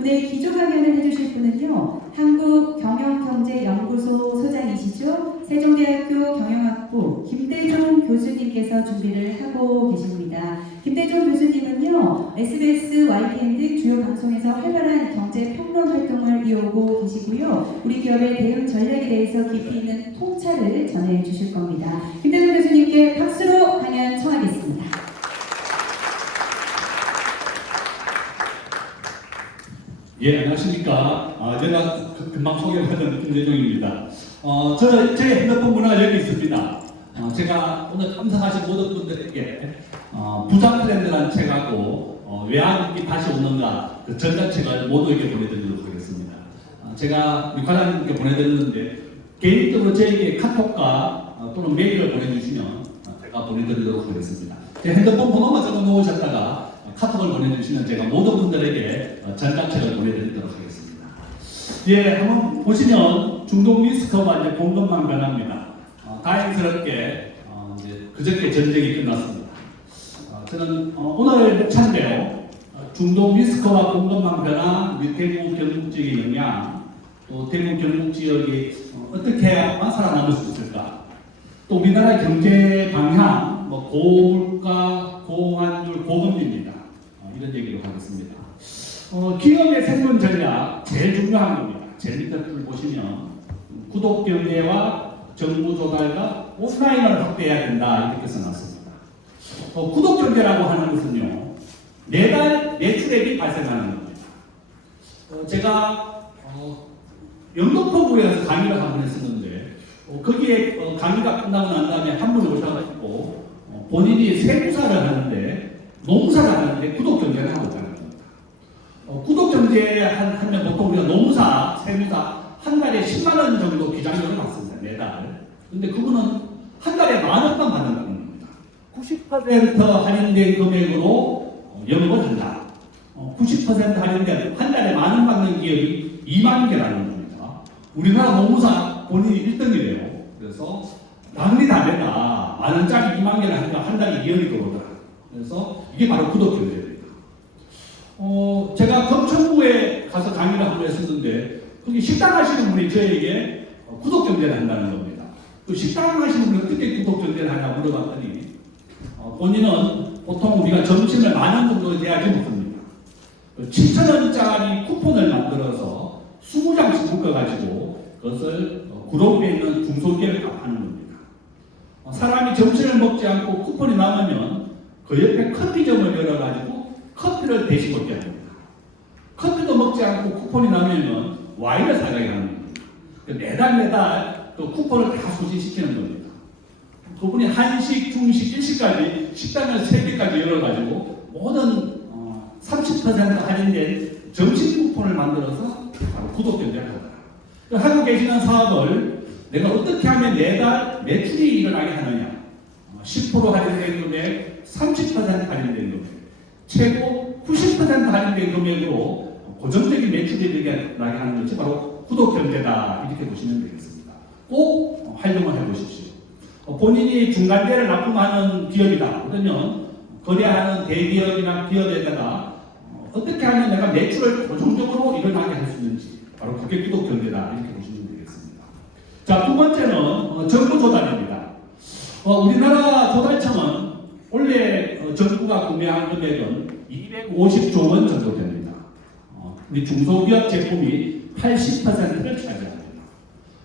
오늘 기조 강연을 해주실 분은요, 한국경영경제연구소 소장이시죠, 세종대학교 경영학부 김대종 교수님께서 준비를 하고 계십니다. 김대종 교수님은요, SBS, YTN 등 주요 방송에서 활발한 경제평론 활동을 이어오고 계시고요, 우리 기업의 대응 전략에 대해서 깊이 있는 통찰을 전해주실 겁니다. 김대종 교수님께 박수로 강연 청하겠습니다. 예, 안녕하십니까. 제가 금방 소개받은 김대종입니다. 제 핸드폰 문화가 여기 있습니다. 제가 오늘 참석하신 모든 분들에게 부자 트렌드라는 책하고 외환위기 다시 오는가 그 전자책을 모두에게 보내드리도록 하겠습니다. 제가 우리 과장님께 보내드렸는데 개인적으로 저에게 카톡과 또는 메일을 보내주시면 제가 보내드리도록 하겠습니다. 제 핸드폰 번호만 적어 놓으셨다가 카톡을 보내주시면 제가 모든 분들에게 전자책을 보내드리도록 하겠습니다. 예, 한번 보시면 중동 리스크와 이제 공급망 변화입니다. 다행스럽게 이제 그저께 전쟁이 끝났습니다. 저는 오늘 차인데요. 중동 리스크와 공급망 변화, 우리 대구 경북 지역의 영향, 또 대구 경북 지역이 어떻게 해야만 살아남을 수 있을까? 또 우리나라의 경제 방향, 고물가, 고환율, 고금리입니다. 이런 얘기를 하겠습니다. 기업의 생존 전략 제일 중요한 겁니다. 제 밑에 줄 보시면 구독 경제와 정부 조달과 오프라인을 확대해야 된다 이렇게 써놨습니다. 구독 경제라고 하는 것은요, 매달 매출액이 발생하는 겁니다. 제가 영등포구에 가서 강의를 한번 했었는데 거기에 강의가 끝나고 난 다음에 한 분이 오셔가지고 본인이 세무사를 하는데 노무사를 하는데 구독경제를 하고 있다는 겁니다. 구독경제 하면 보통 우리가 노무사, 세무사 한 달에 10만 원 정도 기장료를 받습니다. 매달. 근데 그거는 한 달에 10,000원만 받는 겁니다. 90% 할인된 금액으로 영업을 한다. 90% 할인된 한 달에 10,000원 받는 기업이 2만 개라는 겁니다. 우리나라 노무사 본인이 1등이래요. 그래서 남이 다르다. 10,000원짜리 2만 개를 하니까 한 달에 2억이 들어오더라. 그래서 이게 바로 구독경제입니다. 제가 금천구에 가서 강의를 한번 했었는데 거기 식당 하시는 분이 저에게 구독경제를 한다는 겁니다. 그 식당 하시는 분이 어떻게 구독경제를 하냐 물어봤더니 본인은 보통 우리가 점심을 10,000원 정도 돼야지 먹습니다. 7,000원짜리 쿠폰을 만들어서 20장씩 묶어가지고 그것을 구독에 있는 중소기업에 파는 겁니다. 사람이 점심을 먹지 않고 쿠폰이 남으면 그 옆에 커피점을 열어가지고 커피를 대신 먹게 합니다. 커피도 먹지 않고 쿠폰이 나면 와인을 사가게 하는 겁니다. 매달 그 쿠폰을 다 소진시키는 겁니다. 그분이 한식, 중식, 일식까지 식당을 3개까지 열어가지고 모든 30% 할인된 점심 쿠폰을 만들어서 바로 구독경제를 하더라. 하고 계시는 사업을 내가 어떻게 하면 매달 매출이 일어나게 하느냐. 10% 할인된 금액, 30% 할인된 금액, 최고 90% 할인된 금액으로 고정적인 매출이 일어나게 하는 것이 바로 구독경제다 이렇게 보시면 되겠습니다. 꼭 활용을 해보십시오. 본인이 중간재를 납품하는 기업이다. 그러면 거래하는 대기업이나 기업에다가 어떻게 하면 내가 매출을 고정적으로 일어나게 할 수 있는지 바로 그게 구독경제다 이렇게 보시면 되겠습니다. 자, 두 번째는 정부 조달입니다. 우리나라 조달청은 원래 정부가 구매한 금액은 250조 원 정도 됩니다. 우리 중소기업 제품이 80%를 차지합니다.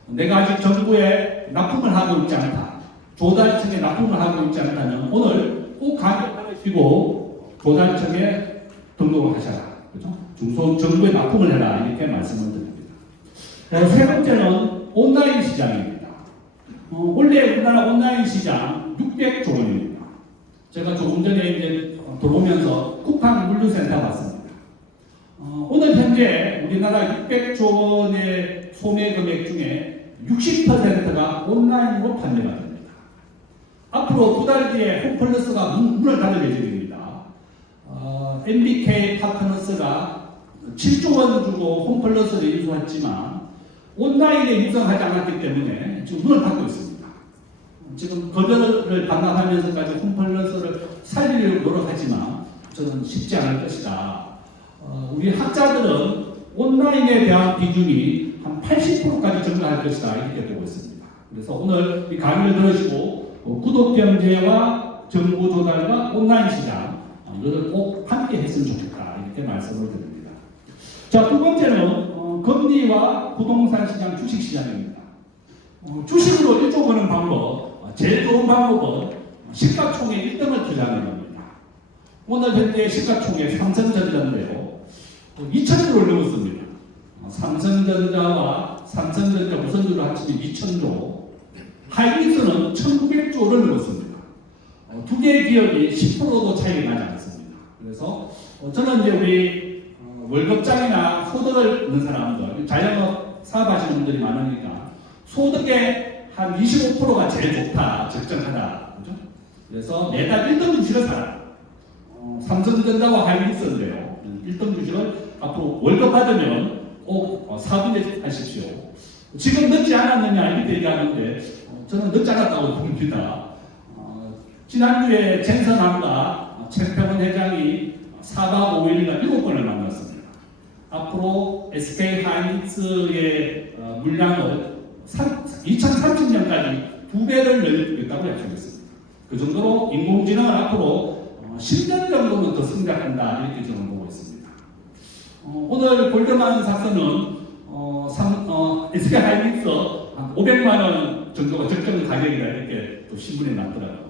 내가 아직 정부에 납품을 하고 있지 않다. 조달청에 납품을 하고 있지 않다면 오늘 꼭 가입하시고 조달청에 등록을 하셔라. 그죠? 정부에 납품을 해라. 이렇게 말씀을 드립니다. 세 번째는 온라인 시장입니다. 원래 우리나라 온라인 시장 600조 원입니다. 제가 조금 전에 이제 들어오면서 쿠팡 물류센터 봤습니다. 오늘 현재 우리나라 600조 원의 소매 금액 중에 60%가 온라인으로 판매가 됩니다. 앞으로 2달 뒤에 홈플러스가 문을 닫을 예정입니다. MBK 파트너스가 7조 원 주고 홈플러스를 인수했지만 온라인에 육성하지 않았기 때문에 지금 문을 닫고 있습니다. 지금 거절을 반납하면서까지 홈플러스를 살리려고 노력하지만 저는 쉽지 않을 것이다. 우리 학자들은 온라인에 대한 비중이 한 80%까지 증가할 것이다 이렇게 보고 있습니다. 그래서 오늘 이 강의를 들으시고 구독 경제와 정보 조달과 온라인 시장 이것을 꼭 함께 했으면 좋겠다 이렇게 말씀을 드립니다. 자, 두 번째는 금리와 부동산 시장, 주식 시장입니다. 주식으로 1조 버는 방법, 제일 좋은 방법은 시가총액 1등을 투자하는 겁니다. 오늘 현재 시가총액 삼성전자인데요, 2,000조를 넘었습니다. 삼성전자와 삼성전자 우선주를 합치면 2,000조, 하이닉스는 1,900조를 넘었습니다. 두 개의 기업이 10%도 차이가 나지 않습니다. 그래서 저는 이제 우리 월급장이나 소득을 있는 사람들, 자영업 사업하시는 분들이 많으니까 소득의 한 25%가 제일 좋다, 적정하다. 그죠? 그래서 매달 1등 주식을 사라. 삼성전자와 하이닉스인데요. 1등 주식을 앞으로 월급 받으면 꼭 사분해 하십시오. 지금 늦지 않았느냐 이렇게 얘기하는데 저는 늦지 않았다고 봅니다. 지난주에 젠선함과 최평원 회장이 4박 5일간 7번을 만났습니다. 앞으로 SK 하이닉스의 물량을 2030년까지 2배를 늘리겠다고 약속했습니다. 그 정도로 인공지능은 앞으로 10년 정도는 더 성장한다 이렇게 저는 보고 있습니다. 오늘 골드만삭스는 SK 하이닉스 한 500만 원 정도가 적정 가격이다 이렇게 또 신문에 났더라고요.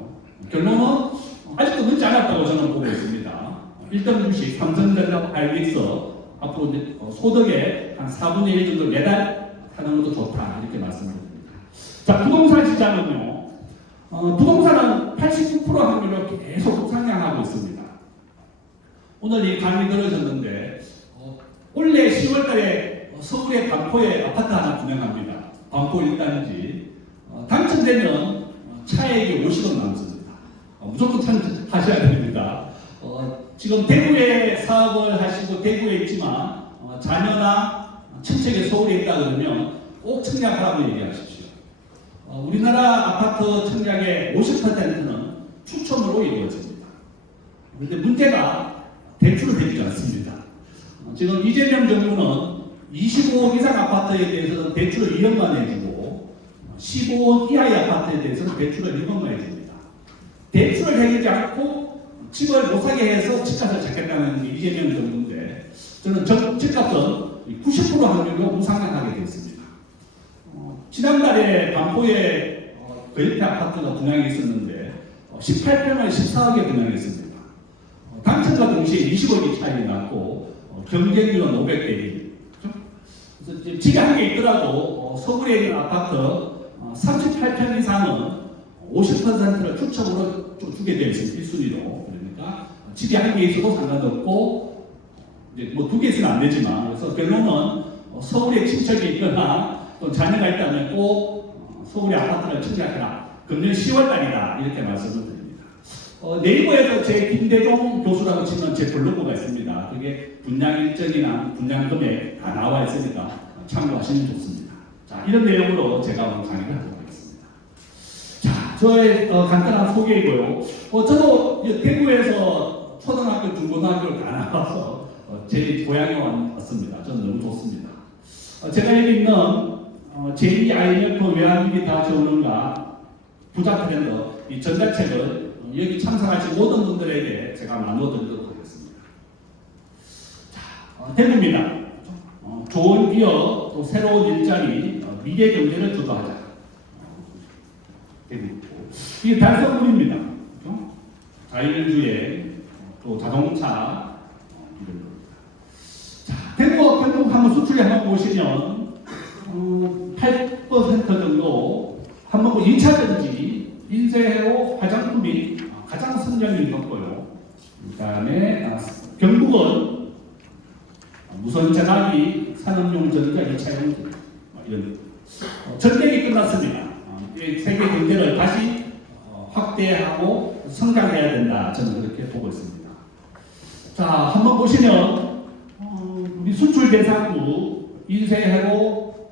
결론은 아직도 늦지 않았다고 저는 보고 있습니다. 1등 주식 삼성전자 하이닉스 앞으로 이제 소득의 한 4분의 1 정도 매달 하는 것도 좋다 이렇게 말씀드립니다. 자, 부동산 시장은요. 부동산은 89% 확률로 계속 상향하고 있습니다. 오늘 이 강의 들으셨는데 올해 10월달에 서울의 반포에 아파트 하나 분양합니다. 반포 1단지 당첨되면 차액이 50원 남습니다. 무조건 하셔야 됩니다. 지금 대구에 사업을 하시고 대구에 있지만 자녀나 친척이 서울에 있다 그러면 꼭 청약하라고 얘기하십시오. 우리나라 아파트 청약의 50%는 추첨으로 이루어집니다. 그런데 문제가 대출을 해주지 않습니다. 지금 이재명 정부는 25억 이상 아파트에 대해서는 대출을 2억만 해주고 15억 이하의 아파트에 대해서는 대출을 1억만 해줍니다. 대출을 해주지 않고 집을 못 사게 해서 집값을 잡겠다는 이재명 정부인데 저는 집값은 90% 확률로 우상향하게 되어 있습니다. 지난달에 반포에 그 옆에 아파트가 분양이 있었는데 18평을 14억에 분양했습니다. 당첨과 동시에 20억이 차이 났고 경쟁률은 500대 1. 그래서 집이 한 개 있더라도 서울에 있는 아파트 38평 이상은 50%를 추첨으로 주게 되어 있습니다. 1순위로. 그러니까 집이 한 개 있어도 상관없고 이제 뭐 두 개 있으면 안 되지만 그래서 결론은 서울에 친척이 있거나 또 자녀가 있다면 꼭 서울의 아파트를 청약해라. 금년 10월 달이다. 이렇게 말씀을 드립니다. 네이버에서 제 김대종 교수라고 치면 제 블로그가 있습니다. 그게 분양 일정이나 분양 금액 다 나와 있으니까 참고하시면 좋습니다. 자, 이런 내용으로 제가 오늘 강의를 하도록 하겠습니다. 자, 저의 간단한 소개이고요. 저도 대구에서 초등학교, 중고등학교를 다 나와서 제 고향에 왔습니다. 저는 너무 좋습니다. 제가 여기 있는 제2IMF 외환위기 다 저오는가 부자 트렌드 이 전자책을 여기 참석하신 모든 분들에게 제가 나눠드리도록 하겠습니다. 자, 대구입니다. 좋은 기업, 또 새로운 일자리, 미래 경제를 주도하자. 대구. 이게 달성군입니다. 자율주행, 또 자동차 이런 겁니다. 자, 대구와 경북 한번 수출에 한번 보시면 8% 정도 한번 2차 전지, 인쇄회로 화장품이 가장 성장이 높고요. 그다음에 경북은 무선 전화기, 산업용 전자, 2차용 이런 전쟁이 끝났습니다. 세계 경제를 다시 확대하고 성장해야 된다. 저는 그렇게 보고 있습니다. 자, 한번 보시면 우리 수출 대상국 인쇄회로,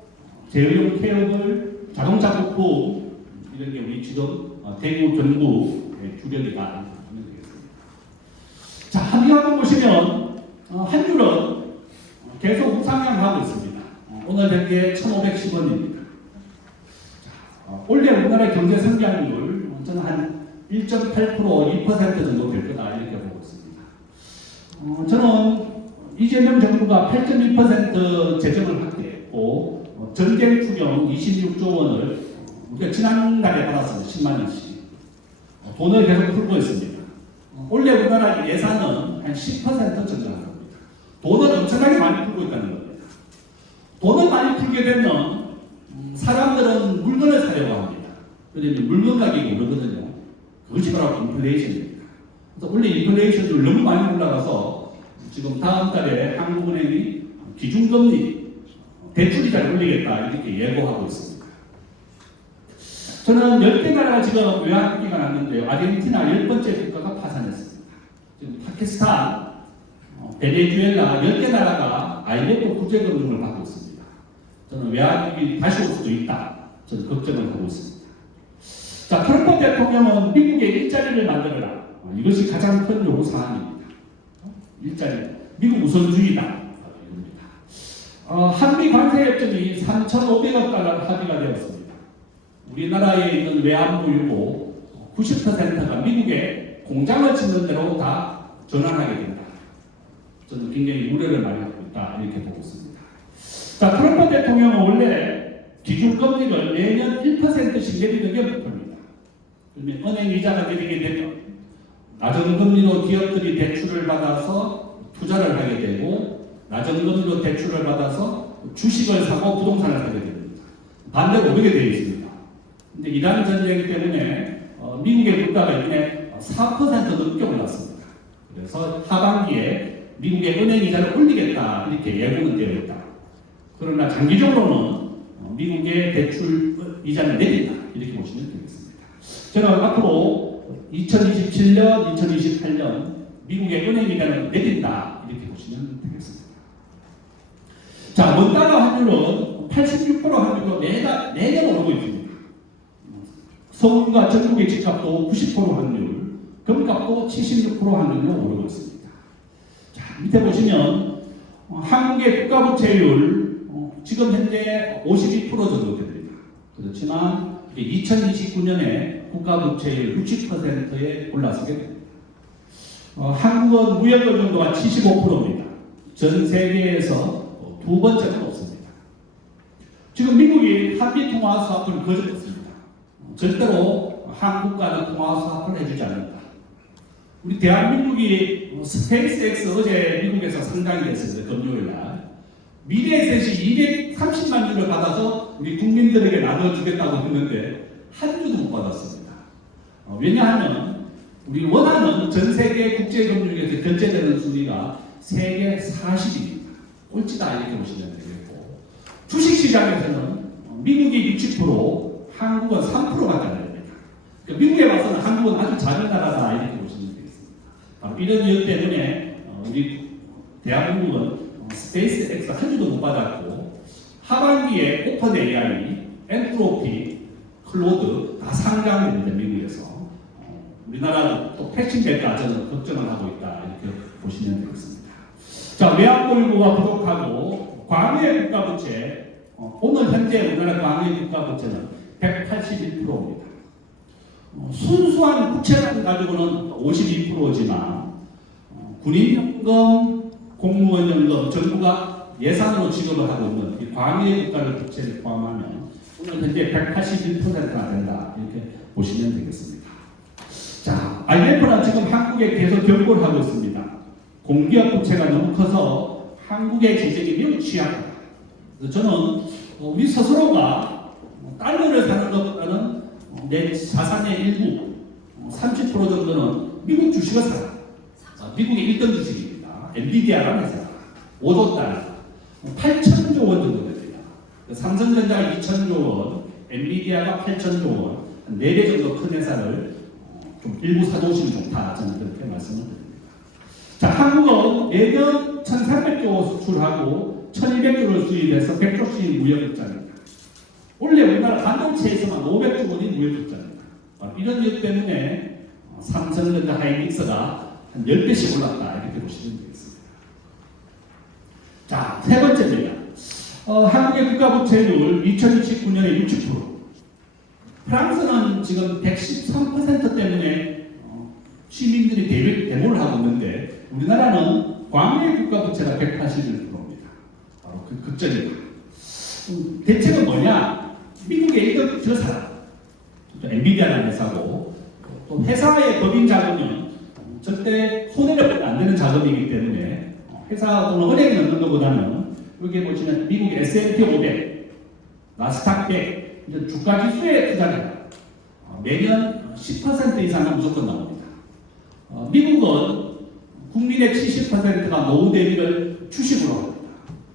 제어용 케어블, 자동차 부품 이런 게 우리 지금 대구, 경북의 주력이다 하면 되겠습니다. 자, 한국 한번 보시면 한 줄은 계속 우상향하고 있습니다. 오늘 현재 1,510원입니다. 올해 우리나라 경제 성장률 저는 한 1.8% 2% 정도 될 거다 이렇게 보고 있습니다. 저는 이재명 정부가 8.2% 재정을 확대했고 전쟁 투경 26조 원을 우리가 지난달에 받았습니다. 10만 원씩. 돈을 계속 풀고 있습니다. 올해 우리나라 예산은 한 10% 증가한 겁니다. 돈을 엄청나게 많이 풀고 있다는 겁니다. 돈을 많이 풀게 되면 사람들은 물건을 사려고 합니다. 그러면 물건 가격이 오르거든요. 그것이 바로 인플레이션입니다. 그래서 원래 인플레이션을 너무 많이 올라가서 지금 다음 달에 한국은행이 기준금리 대출이자를 올리겠다 이렇게 예고하고 있습니다. 저는 10개 나라가 지금 외환위기가 났는데요. 아르헨티나 10번째 국가가 파산했습니다. 지금 파키스탄, 베네수엘라 10개 나라가 IMF 구제금융을 받고 있습니다. 저는 외환위기 다시 올 수도 있다. 저는 걱정을 하고 있습니다. 자, 트럼프 대통령은 미국의 일자리를 만들어라. 이것이 가장 큰 요구사항입니다. 일자리, 미국 우선주의다. 한미 관세협정이 3,500억 달러 합의가 되었습니다. 우리나라에 있는 외환부 유고 90%가 미국에 공장을 짓는 대로 다 전환하게 된다. 저는 굉장히 우려를 많이 하고 있다. 이렇게 보고 있습니다. 자, 트럼프 대통령은 원래 기준금리를 매년 1%씩 내리는 게 목표입니다. 그러면 은행 이자가 내리게 되면 낮은 금리로 기업들이 대출을 받아서 투자를 하게 되고 낮은 금리로 대출을 받아서 주식을 사고 부동산을 사게 됩니다. 반대로 오르게 되어 있습니다. 근데 이란 전쟁 때문에 미국의 물가가 이번에 4% 넘게 올랐습니다. 그래서 하반기에 미국의 은행 이자를 올리겠다 이렇게 예고는 되어 있다. 그러나 장기적으로는 미국의 대출 이자를 내린다 이렇게 보시면 되겠습니다. 저는 앞으로 2027년, 2028년 미국의 은행 이자를 내린다 이렇게 보시면 되겠습니다. 자, 원달러 환율은 86% 환율로 매년 오르고 있습니다. 서울과 전국의 집값도 90% 환율, 금값도 76% 환율로 오르고 있습니다. 자, 밑에 보시면 한국의 국가부채율 지금 현재 52% 정도 됩니다. 그렇지만 2029년에 국가부채율 60%에 올라서게 됩니다. 한국은 무역의 정도가 75%입니다. 전 세계에서 두 번째가 높습니다. 지금 미국이 한미통화수합을 거절했습니다. 절대로 한국과는 통화수합을 해주지 않는다. 우리 대한민국이 스페이스X 어제 미국에서 상장이 됐습니다. 금요일날. 미래에셋이 230만 주를 받아서 우리 국민들에게 나눠주겠다고 했는데 한 주도 못 받았습니다. 왜냐하면 우리 원하는 전 세계 국제금융에서 결제되는 순위가 세계 40위입니다. 꼴찌다 이렇게 보시면 되겠고 주식시장에서는 미국이 60%, 한국은 3%밖에 안 됩니다. 그러니까 미국에 와서는 한국은 아주 작은 나라다 이렇게 보시면 되겠습니다. 바로 이런 이유 때문에 우리 대한민국은 스페이스X 한 주도 못 받았고 하반기에 오픈 AI, 엔트로피, 클로드 다 상장됩니다. 미국에서. 우리나라는 또 패싱될까 저는 걱정을 하고 있다 이렇게 보시면 되겠습니다. 자, 외환보유고가 부족하고 광외 국가부채 오늘 현재 우리나라 광외 국가부채는 181%입니다. 순수한 부채만 가지고는 52%지만 군인연금, 공무원연금, 정부가 예산으로 지급을 하고 있는 이 광외 국가를 부채를 포함하면 오늘 현재 181%나 된다 이렇게 보시면 되겠습니다. 자, IMF는 지금 한국에 계속 경고를 하고 있습니다. 공기업 부채가 너무 커서 한국의 재정이 매우 취약하다. 그래서 저는 우리 스스로가 달러를 사는 것보다는 내 자산의 일부 30% 정도는 미국 주식을 사라. 미국의 1등 주식입니다. 엔비디아라는 회사 5조 달러 8천조 원 정도 됩니다. 삼성전자가 2천조 원, 엔비디아가 8천조 원, 4배 정도 큰 회사를 좀 일부 사두시면 좋다. 저는 그렇게 말씀을 드립니다. 자, 한국은 매년 1,300조 수출하고 1,200조를 수입해서 100조씩 무역 입장입니다. 원래 우리나라 반도체에서만 500조 원이 무역 입장입니다. 이런 이유 때문에 삼성전자 하이닉스가 한 10배씩 올랐다 이렇게 보시면 되겠습니다. 자, 자, 세 번째입니다. 한국의 국가부채율 2029년에 60%. 프랑스는 지금 113% 때문에 시민들이 대모를 하고 있는데 우리나라는 광의 국가부채가 181%입니다. 바로 그 극적이다. 대책은 뭐냐? 미국의 1등 저 사람, 또 엔비디아라는 회사고 또 회사의 법인 자금은 절대 손해를 보면 안 되는 자금이기 때문에 회사 또는 은행에 넣는 것보다는 여기 보시면 미국의 S&P 500, 나스닥 100 이런 주가 지수에 투자를 매년 10% 이상은 무조건 나옵니다. 미국은 국민의 70%가 노후 대비를 주식으로 합니다.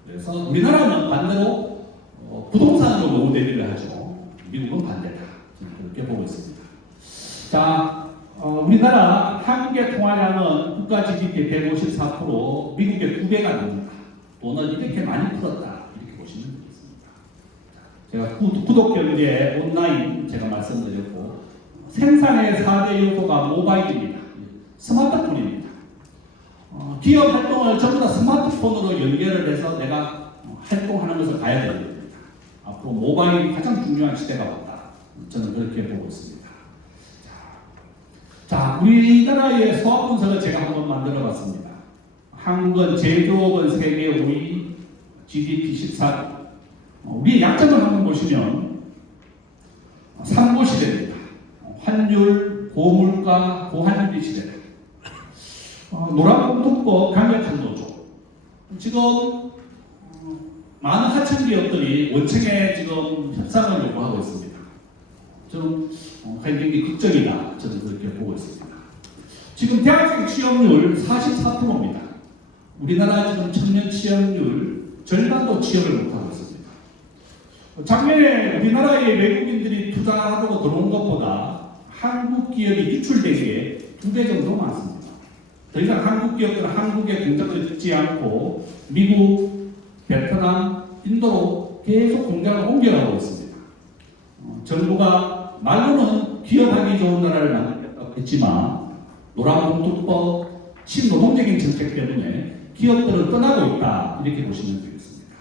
그래서 우리나라는 반대로 부동산으로 노후 대비를 하죠. 미국은 반대다. 그렇게 보고 있습니다. 자, 우리나라 한국의 통화량은 국가 GDP 154%, 미국의 2배가 됩니다. 돈을 이렇게 많이 풀었다. 이렇게 보시면 되겠습니다. 제가 구독경제 온라인 제가 말씀드렸고 생산의 4대 요소가 모바일입니다. 스마트폰입니다. 기업 활동을 전부 다 스마트폰으로 연결을 해서 내가 활동하는 것을 가야 됩니다. 앞으로 모바일이 가장 중요한 시대가 왔다. 저는 그렇게 보고 있습니다. 자, 우리나라의 소학 분석을 제가 한번 만들어 봤습니다. 한국은 제조업은 세계 5위, GDP 14위. 우리의 약점을 한번 보시면 3고 시대입니다. 환율, 고물가, 고환율 시대다. 노란봉투법 강력한 노조. 지금 많은 하청 기업들이 원청에 지금 협상을 요구하고 있습니다. 저는 굉장히 극적이다. 저는 그렇게 보고 있습니다. 지금 대학생 취업률 44%입니다. 우리나라 지금 청년 취업률 절반도 취업을 못하고 있습니다. 작년에 우리나라의 외국인들이 투자하려고 들어온 것보다 한국 기업이 유출된 게 2배 정도 많습니다. 더 이상 한국 기업들은 한국에 공장을 짓지 않고 미국, 베트남, 인도로 계속 공장을 옮겨가고 있습니다. 정부가 말로는 기업하기 좋은 나라를 만들겠다고 했지만 노란봉투법, 친노동적인 정책 때문에 기업들은 떠나고 있다. 이렇게 보시면 되겠습니다.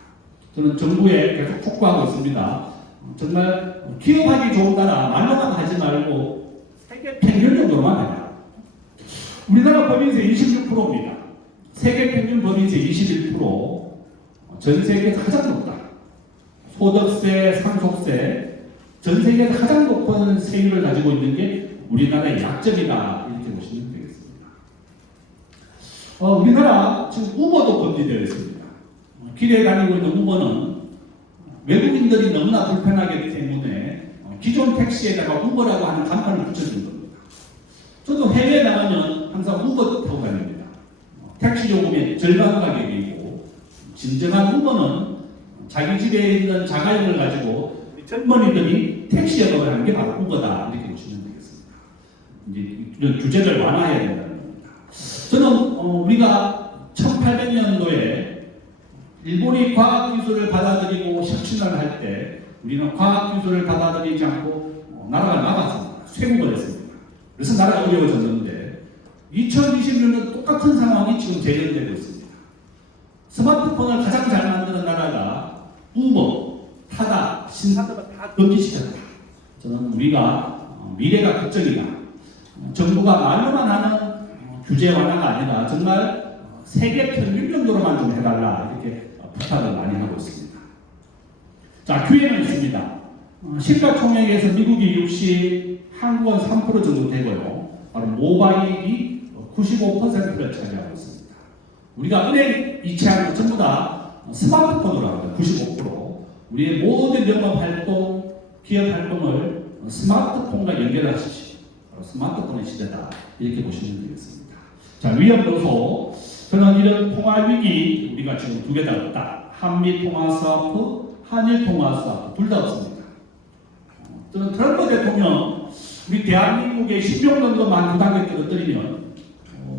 저는 정부에 계속 촉구하고 있습니다. 정말 기업하기 좋은 나라 말로만 하지 말고 세계 평균 정도로만 해라. 우리나라 법인세 26%입니다. 세계 평균 법인세 21%, 전 세계에서 가장 높다. 소득세, 상속세, 전 세계에서 가장 높은 세율을 가지고 있는 게 우리나라의 약점이다. 이렇게 보시면 되겠습니다. 우리나라 지금 우버도 금지되어 있습니다. 길에 다니고 있는 우버는 외국인들이 너무나 불편하기 때문에 기존 택시에다가 우버라고 하는 간판을 붙여준 겁니다. 저도 해외에 나가면 항상 우버 타고 다닙니다. 택시 요금의 절반 가격이고 진정한 우버는 자기 집에 있는 자가용을 가지고 젊은이들이 택시 영업을 하는 게 바로 우버다. 이렇게 보시면 되겠습니다. 이제 이런 규제를 완화해야 된다는 겁니다. 저는 우리가 1800년도에 일본이 과학기술을 받아들이고 혁신을 할 때 우리는 과학기술을 받아들이지 않고 나라가 나갔습니다. 쇄국을 했습니다. 그래서 나라가 어려워졌는데 2020년은 똑같은 상황이 지금 재현되고 있습니다. 스마트폰을 가장 잘 만드는 나라가 우버, 타다, 신사드가 다 금지시켰다. 저는 우리가 미래가 극적이다. 정부가 말로만 하는 규제 완화가 아니라 정말 세계 평균 정도로만 좀 해달라 이렇게 부탁을 많이 하고 있습니다. 자, 기회는 있습니다. 시가총액에서 미국이 60, 한국은 3% 정도 되고요. 바로 모바일이 95%를 차지하고 있습니다. 우리가 은행 이체하는 거 전부 다 스마트폰으로 합니다. 95%. 우리의 모든 영업 활동, 기업 활동을 스마트폰과 연결하십시오. 바로 스마트폰의 시대다. 이렇게 보시면 되겠습니다. 자, 위험 요소. 저는 이런 통화 위기 우리가 지금 두 개 다 없다. 한미 통화 스와프, 한일 통화 스와프 둘 다 없습니다. 저는 트럼프 대통령 우리 대한민국의 신용정도만 두 단계 떨어뜨리면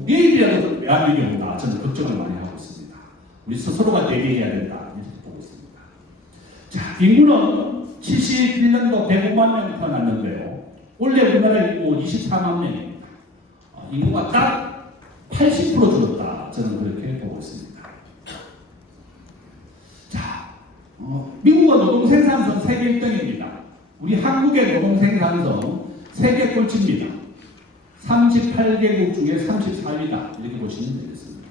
내일이라도 대한민국이 온다. 저는 걱정을 많이 하고 있습니다. 우리 스스로가 대비해야 된다. 이렇게 보고 있습니다. 자, 인구는 71년도 105만 명 태어났는데요. 원래 우리나라 인구 24만 명입니다. 인구가 딱 80% 줄었다. 저는 그렇게 보고 있습니다. 미국은 노동 생산성 세계 1등입니다. 우리 한국의 노동 생산성 세계 꼴찌입니다. 38개국 중에 34위다. 이렇게 보시면 되겠습니다.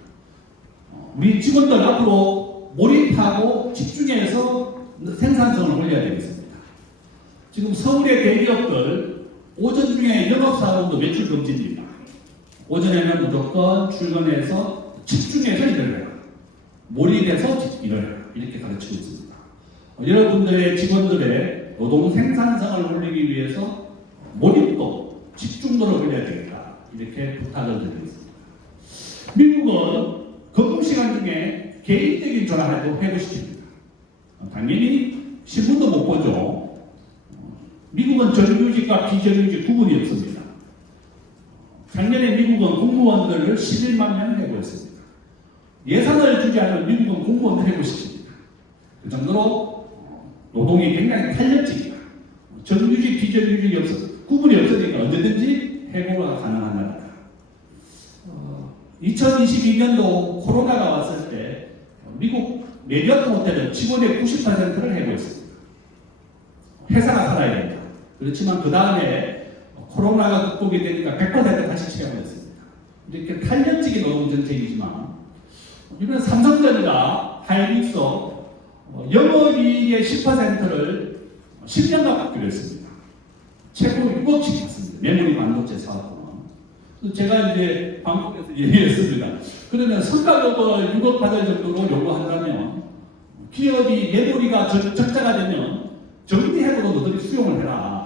우리 직원들 앞으로 몰입하고 집중해서 생산성을 올려야 되겠습니다. 지금 서울의 대기업들 오전 중에 영업사원도 매출 금지입니다. 오전에는 무조건 출근해서 집중해서 일을 해라. 몰입해서 일을 해라. 이렇게 가르치고 있습니다. 여러분들의 직원들의 노동 생산성을 올리기 위해서 몰입도 집중도를 올려야 되겠다. 이렇게 부탁을 드리겠습니다. 미국은 근무시간 중에 개인적인 전화도 해고시킵니다. 당연히 신문도 못 보죠. 미국은 정규직과 비정규직 구분이 없습니다. 작년에 미국은 공무원들을 11만 명 해고했습니다. 예산을 주지 않은 미국은 공무원을 해고시킵니다. 그 정도로 노동이 굉장히 탄력적이다. 정규직, 비정규직이 구분이 없으니까 언제든지 해고가 가능한 나라다. 2022년도 코로나가 왔을 때 미국 메리어트 호텔은 직원의 90%를 해고했습니다. 회사가 살아야 된다. 그렇지만 그 다음에 코로나가 극복이 되니까 100% 다시 취업했습니다. 이렇게 탄력적인 노동 정책이지만 이번 삼성전자, 하이닉스 영업이익의 10%를 10년간 받기로 했습니다. 최고 6억씩 받습니다. 메모리 반도체 사업은. 제가 이제 방송에서 얘기했습니다. 그러면 성과급을 6억 받을 정도로 요구한다면 기업이 메모리가 적자가 되면 정리해고도 너희들이 수용을 해라.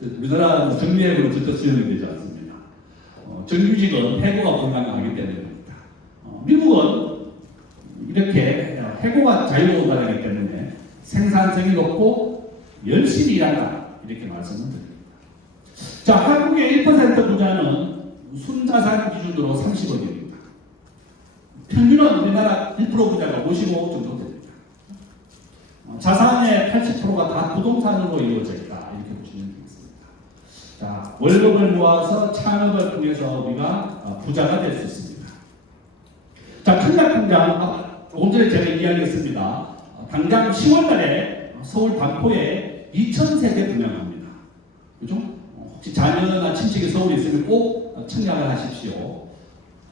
우리나라 정리해고는 절대 수용이 되지 않습니다. 정규직은 해고가 불가능하기 때문입니다. 미국은 이렇게 해고가 자유로운다기 때문에 생산성이 높고 열심히 일한다. 이렇게 말씀을 드립니다. 자, 한국의 1% 부자는 순자산 기준으로 30억입니다. 평균은 우리나라 1% 부자가 55억 정도 됩니다. 자산의 80%가 다 부동산으로 이루어져 있다. 이렇게 보시면 되겠습니다. 자, 월급을 모아서 창업을 통해서 우리가 부자가 될 수 있습니다. 자, 청약공장 조금 전에 제가 이야기했습니다. 당장 10월 달에 서울 반포에 2,000세대 분양합니다. 그죠? 혹시 자녀나 친척이 서울에 있으면 꼭 청약을 하십시오.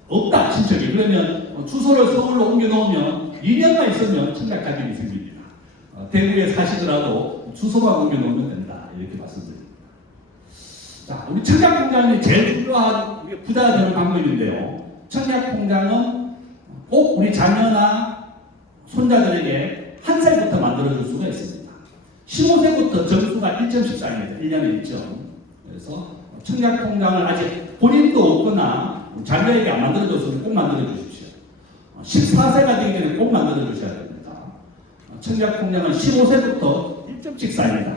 없다, 친척이. 그러면 주소를 서울로 옮겨 놓으면 2년만 있으면 청약 자격이 생깁니다. 대구에 사시더라도 주소만 옮겨 놓으면 된다. 이렇게 말씀드립니다. 자, 우리 청약공장이 제일 중요한 우리 부자가 되는 방법인데요. 청약공장은 꼭 우리 자녀나 손자들에게 한 살부터 만들어줄 수가 있습니다. 15세부터 점수가 1점씩 쌓입니다. 1년에 1점. 그래서 청약통장을 아직 본인도 없거나 자녀에게 안 만들어줬으면 꼭 만들어주십시오. 14세가 되기 전에 꼭 만들어주셔야 됩니다. 청약통장은 15세부터 1점씩 쌓입니다.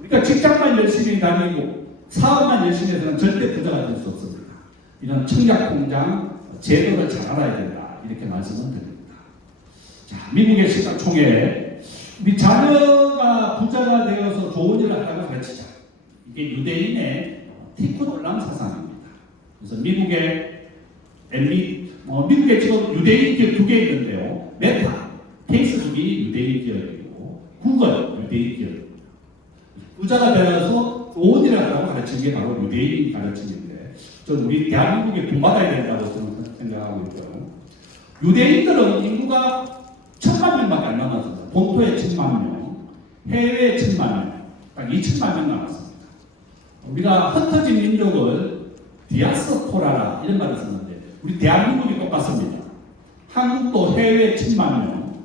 우리가 직장만 열심히 다니고 사업만 열심히 해서는 절대 부자가 될 수 없습니다. 이런 청약통장 제도를 잘 알아야 된다. 이렇게 말씀을 드립니다. 자, 미국의 시가총회. 우리 자녀가 부자가 되어서 좋은 일을 하라고 가르치자. 이게 유대인의 티쿠놀람 사상입니다. 그래서 미국의 지금 유대인 기업 2개 있는데요. 메타, 페이스북이 유대인 기업이고 구글 유대인 기업입니다. 부자가 되어서 좋은 일을 하라고 가르치는 게 바로 유대인이 가르치는데 저는 우리 대한민국에 본받아야 된다고 저는 생각하고 있고요. 유대인들은 인구가 1,000만 명밖에 안 남았습니다. 본토에 1,000만 명, 해외에 1,000만 명, 딱 2,000만 명 남았습니다. 우리가 흩어진 민족을 디아스포라라 이런 말을 쓰는데 우리 대한민국이 똑같습니다. 한국도 해외에 1,000만 명,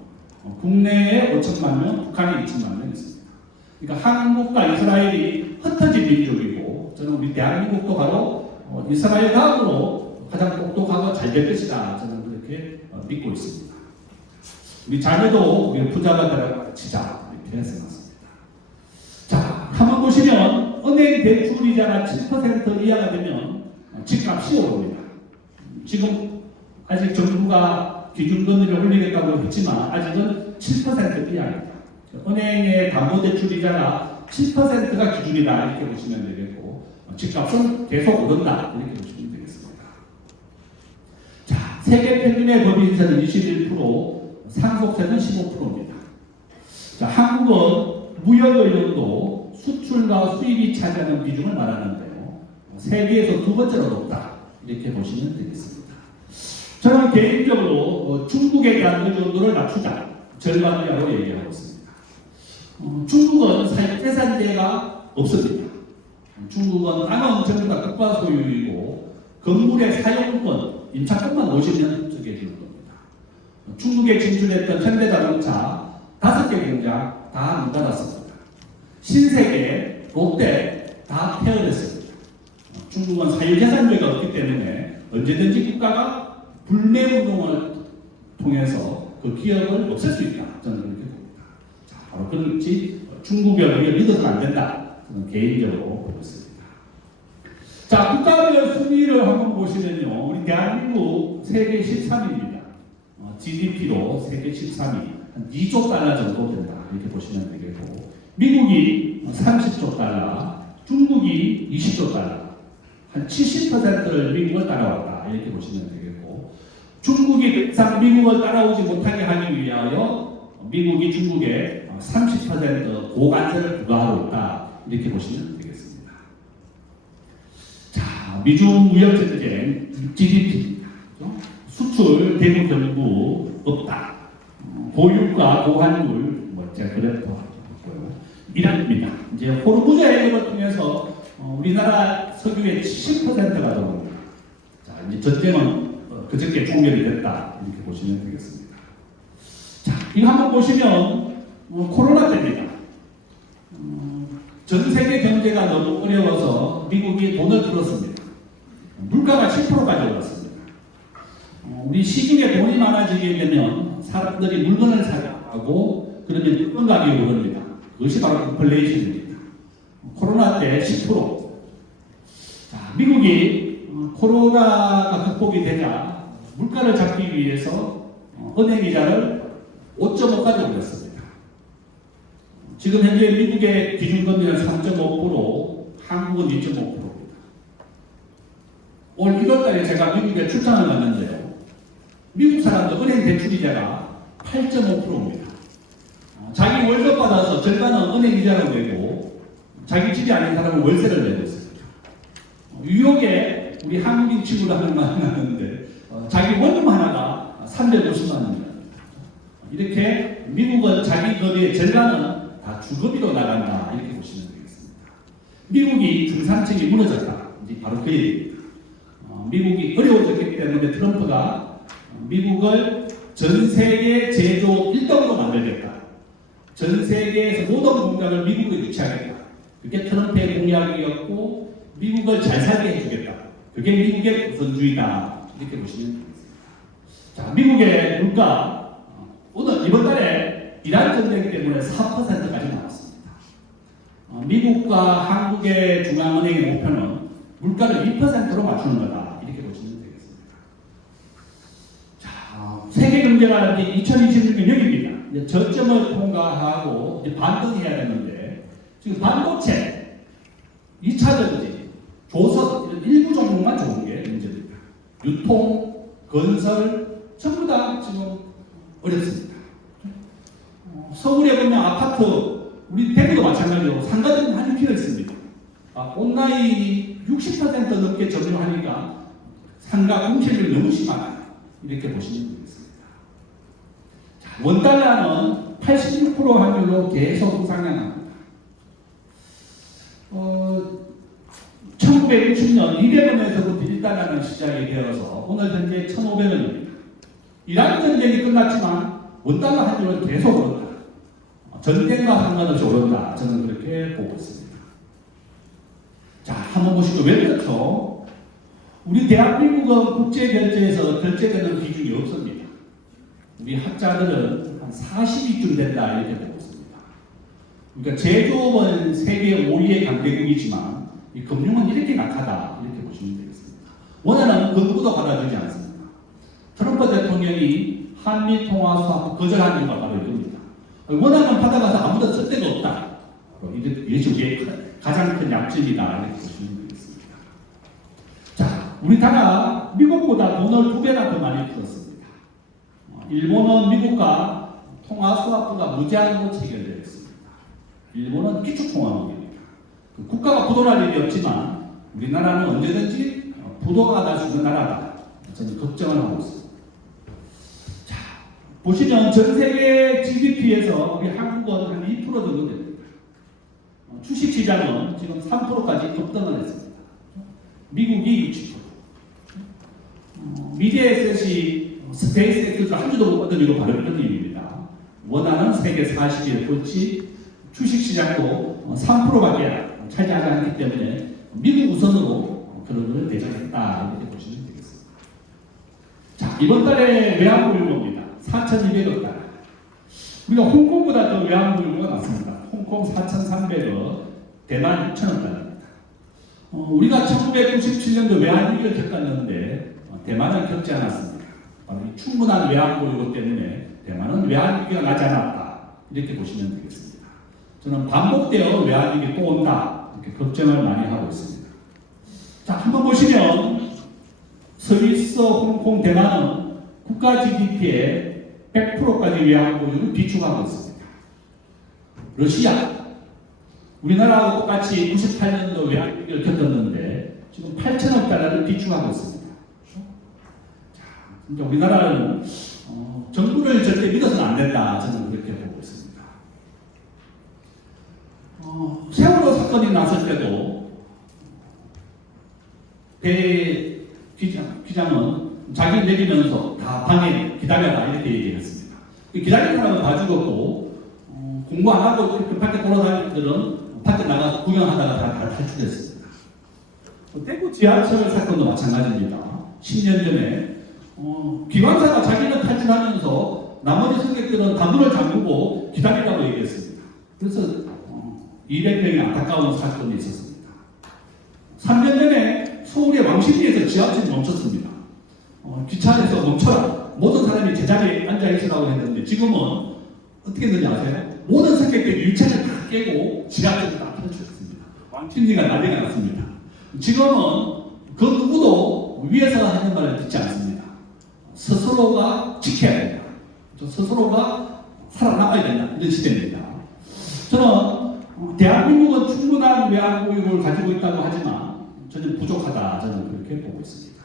국내에 5,000만 명, 북한에 2,000만 명 있습니다. 그러니까 한국과 이스라엘이 흩어진 민족이고 저는 우리 대한민국도 바로 이스라엘 다음으로 가장 똑똑하고 잘 될 것이다. 저는 그렇게 믿고 있습니다. 우리 자녀도 우리 부자가 되라고 가르치자. 이렇게 생각합니다. 자, 한번 보시면 은행 대출 이자가 7% 이하가 되면 집값이 오릅니다. 지금 아직 정부가 기준금리를 올리겠다고 했지만 아직은 7% 이하입니다. 은행의 담보대출 이자가 7%가 기준이다. 이렇게 보시면 되겠고 집값은 계속 오른다. 이렇게 보시면 되겠습니다. 자, 세계 평균의 법인세는 21%, 상속세는 15%입니다. 자, 한국은 무역의존도 수출과 수입이 차지하는 비중을 말하는데요. 세계에서 두 번째로 높다. 이렇게 보시면 되겠습니다. 저는 개인적으로 중국에 대한 의존도를 낮추자. 절반 이하로 얘기하고 있습니다. 중국은 생산재가 없습니다. 중국은 땅은 전부 다 국가 소유이고 건물의 사용권, 임차권만 50년 적게 주는 겁니다. 중국에 진출했던 현대자동차 5개 공장 다 문 닫았습니다. 신세계, 롯데 다 폐허됐습니다. 중국은 사유재산제가 없기 때문에 언제든지 국가가 불매운동을 통해서 그 기업을 없앨 수 있다. 저는 그렇게 봅니다. 자, 바로 그렇지 중국을 믿어서는 안 된다. 저는 개인적으로 보고 있습니다. 자, 국가별 순위를 한번 보시면요. 우리 대한민국 세계 13위입니다. GDP로 세계 13위. 한 2조 달러 정도 된다. 이렇게 보시면 되겠고. 미국이 30조 달러, 중국이 20조 달러. 한 70%를 미국을 따라왔다. 이렇게 보시면 되겠고. 중국이 상 미국을 따라오지 못하게 하기 위하여 미국이 중국에 30% 고관세를 부과하고 있다. 이렇게 보시면 되겠습니다. 자, 미중 무역 전쟁 GDP입니다. 수출 대구 경부 없다. 고유가 고환율 제가 그래프 봤고요. 이란입니다. 이제 호르무즈 해협을 통해서 우리나라 석유의 70%가 들어옵니다. 자, 이제 전쟁은 그저께 종결이 됐다. 이렇게 보시면 되겠습니다. 자, 이거 한번 보시면 코로나 때입니다. 전 세계 경제가 너무 어려워서 미국이 돈을 풀었습니다. 물가가 10%까지 올랐습니다. 우리 시중에 돈이 많아지게 되면 사람들이 물건을 사고 그러면 물건 가격이 오릅니다. 그것이 바로 인플레이션입니다. 코로나 때 10%. 자, 미국이 코로나가 극복이 되자 물가를 잡기 위해서 은행 이자를 5.5까지 올렸습니다. 지금 현재 미국의 기준금리는 3.5%, 한국은 2.5%입니다. 올 1월달에 제가 미국에 출장을 갔는데요. 미국 사람들 은행 대출 이자가 8.5%입니다. 자기 월급 받아서 절반은 은행 이자로 내고 자기 집이 아닌 사람은 월세를 내고 있습니다. 뉴욕에 우리 한국인 친구를 한 명 만났는데 자기 원룸 하나가 350만 원입니다. 이렇게 미국은 자기 거리의 절반은 다 주거비로 나간다. 이렇게 보시면 되겠습니다. 미국이 중산층이 무너졌다. 이제 바로 그 얘기입니다. 미국이 어려워졌기 때문에 트럼프가 미국을 전 세계 제조업 1등으로 만들겠다. 전 세계에서 모든 공장을 미국에 유치하겠다. 그게 트럼프의 공약이었고 미국을 잘 살게 해주겠다. 그게 미국의 우선주의다. 이렇게 보시면 되겠습니다. 자, 미국의 물가 오늘 이번 달에 이란 전쟁 때문에 4%까지 나왔습니다. 미국과 한국의 중앙은행의 목표는 물가를 2%로 맞추는 거다. 이렇게 보시면 되겠습니다. 자, 세계 경제가 이제 2026년 여기입니다. 이제 저점을 통과하고 이제 반등해야 되는데 지금 반도체, 2차 전지, 조선 이런 일부 종목만 좋은 게 문제입니다. 유통, 건설 전부 다 지금 어렵습니다. 서울에 보면 아파트, 우리 대구도 마찬가지로 상가들이 많이 비어 있습니다. 온라인이 60% 넘게 점유하니까 상가 공실률이 너무 심하다. 이렇게 보시면 되겠습니다. 자, 원달러는 86% 확률로 계속 상향합니다. 1960년 200원에서부터 1달러는 시작이 되어서 오늘 현재 1,500원입니다. 이란 전쟁이 끝났지만 원달러 환율은 계속 오른다. 전쟁과 상관없이 오른다. 저는 그렇게 보고 있습니다. 자, 한번 보시고 왜 그렇죠? 우리 대한민국은 국제결제에서 결제되는 비중이 없습니다. 우리 학자들은 한 40위쯤 된다 이렇게 보고 있습니다. 그러니까 제조업은 세계 5위의 강대국이지만 이 금융은 이렇게 약하다 이렇게 보시면 되겠습니다. 원하는 그 누구도 받아주지 않습니다. 트럼프 대통령이 한미 통화 수합 거절한 이유가 바로 이겁니다. 원하는 받아가서 아무도 쓸데가 없다. 이것이 우리의 가장 큰 약점이다 이렇게 보시면 되겠습니다. 자, 우리나라 미국보다 돈을 2배나 더 많이 풀었습니다. 일본은 미국과 통화수합부가 무제한으로 체결되어 있습니다. 일본은 기축통화국입니다. 국가가 부도날 일이 없지만 우리나라는 언제든지 부도가 날 수 있는 나라다. 저는 걱정을 하고 있습니다. 자, 보시면 전 세계 GDP에서 우리 한국은 한 2% 정도 됩니다. 주식시장은 지금 3%까지 급등을 했습니다. 미국이 60%. 미디어에셋이 스페이스X도 한 주도 못 받은 바로 일입니다. 원하는 세계 40일 꼴찌 주식시장도 3%밖에 차지하지 않기 때문에 미국 우선으로 그런 걸 대전했다 이렇게 보시면 되겠습니다. 자, 이번 달에 외환보유고입니다. 4,200억 달러. 우리가 홍콩보다 더 외환보유고가 많습니다. 홍콩 4,300억, 대만 6,000억 달러입니다. 우리가 1997년도 외환위기를 겪었는데 대만은 겪지 않았습니다. 바로 이 충분한 외환보유고 때문에 대만은 외환위기가 나지 않았다 이렇게 보시면 되겠습니다. 저는 반복되어 외환위기 또 온다 이렇게 걱정을 많이 하고 있습니다. 자, 한번 보시면 스위스, 홍콩, 대만은 국가 GDP의 100%까지 외환보유를 비축하고 있습니다. 러시아, 우리나라하고 똑같이 98년도 외환위기를 겪었는데 지금 8천억 달러를 비축하고 있습니다. 자, 우리나라는 정부를 절대 믿어서는 안 된다. 저는 그렇게 보고 있습니다. 세월호 사건이 났을 때도 배 기장은 자기 내리면서 다 방에 기다려라 이렇게 얘기했습니다. 기다리는 사람은 다 죽었고 공부 안 하고 이렇게 밖에 돌아다니는 분들은 밖에 나가서 구경하다가 다 탈출했습니다. 대구 지하철 사건도 마찬가지입니다. 10년 전에 기관사가 자기는 탈출하면서 나머지 승객들은 다 문을 잠그고 기다리라고 얘기했습니다. 그래서 200명이 안타까운 사건이 있었습니다. 3년 전에 서울의 왕십리에서 지하철이 멈췄습니다. 기차 안에서 멈춰라. 모든 사람이 제자리에 앉아있으라고 했는데 지금은 어떻게 됐는지 아세요? 모든 승객들이 유체를 다 깨고 지하철을 다 탈출했습니다. 왕십리가 난리가 났습니다. 지금은 그 누구도 위에서 하는 말을 듣지 않습니다. 스스로가 지켜야 된다. 스스로가 살아남아야 된다. 이런 시대입니다. 저는 대한민국은 충분한 외환보유고를 가지고 있다고 하지만 저는 부족하다. 저는 그렇게 보고 있습니다.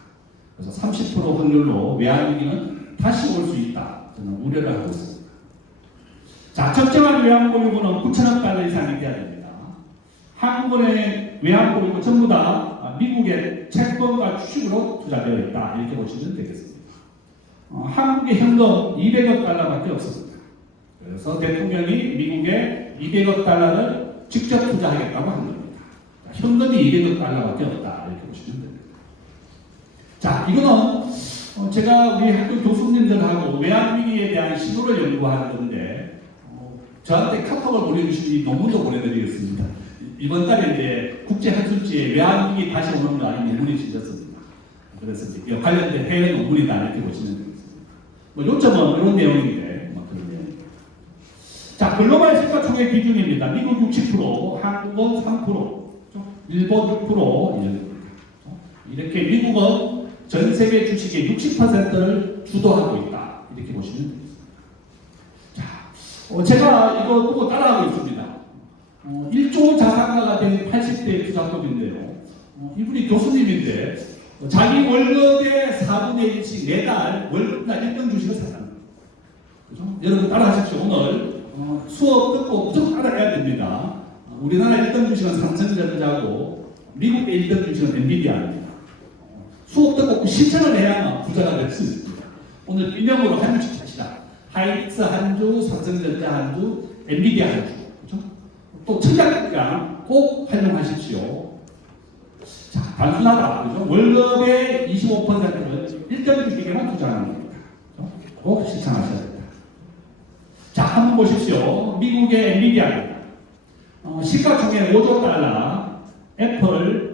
그래서 30% 확률로 외환위기는 다시 올 수 있다. 저는 우려를 하고 있습니다. 자, 적정한 외환보유고는 9천억 달러 이상이 돼야 됩니다. 한국은의 외환보유고 전부 다 미국의 채권과 주식으로 투자되어 있다. 이렇게 보시면 되겠습니다. 한국의 현금 200억 달러밖에 없습니다. 그래서 대통령이 미국에 200억 달러를 직접 투자하겠다고 한 겁니다. 현금이 200억 달러밖에 없다. 이렇게 보시면 됩니다. 자, 이거는 제가 우리 학교 교수님들하고 외환위기에 대한 시도를 연구하는 건데 저한테 카톡을 보내주시니 논문도 보내드리겠습니다. 이번 달에 이제 국제학술지에 외환위기 다시 오는 거 아닌 논문이 실렸습니다. 그래서 이제 관련된 해외 논문이다 이렇게 보시면 되겠습니다. 요점은 이런 내용인데 그런 내용입니다. 자, 글로벌 시가총액 비중입니다. 미국 60%, 한국은 3%, 일본 6% 이렇게 미국은 전 세계 주식의 60%를 주도하고 있다. 이렇게 보시면 되겠습니다. 자, 제가 이거 보고 따라하고 있습니다. 1조 자산가가 된 80대 투자법인데요. 이분이 교수님인데 자기 월급의 4분의 1씩 매달 월급날 1등 주식을 사랍니다. 그죠? 여러분 따라하십시오. 오늘 수업 듣고 무조건 따라해야 됩니다. 우리나라 1등 주식은 삼성전자고 미국의 1등 주식은 엔비디아입니다. 수업 듣고 실천을 해야만 부자가 될 수 있습니다. 오늘 비명으로 한 주씩 하시라. 하이닉스 한 주, 삼성전자 한 주, 엔비디아 한 주. 그죠? 또 청약기간 꼭 활용하십시오. 자, 단순하다. 그죠? 월급의 25%는 1등 주식에만 투자하는 겁니다. 그죠? 꼭 실천하셔야 됩니다. 자, 한번 보십시오. 미국의 엔비디아입니다. 시가총액 5조 달러, 애플,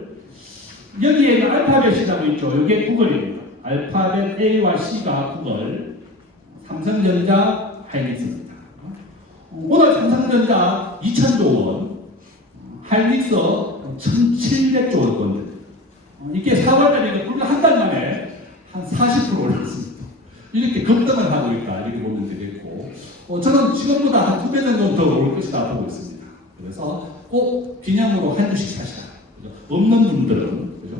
여기에는 알파벳이라고 있죠. 이게 구글입니다. 알파벳 A와 C가 구글, 삼성전자, 하이닉스입니다. 오늘 삼성전자 2,000조 원, 하이닉스 1,700조 원. 이게 4월달에 불과 한 달 만에 한 40% 올랐습니다. 이렇게 급등을 하고 있다. 이렇게 보면 되겠고, 저는 지금보다 한 2배 정도 더 오를 것이다 보고 있습니다. 그래서 꼭 기념으로 한 주씩 사시라. 그죠? 없는 분들은, 그죠?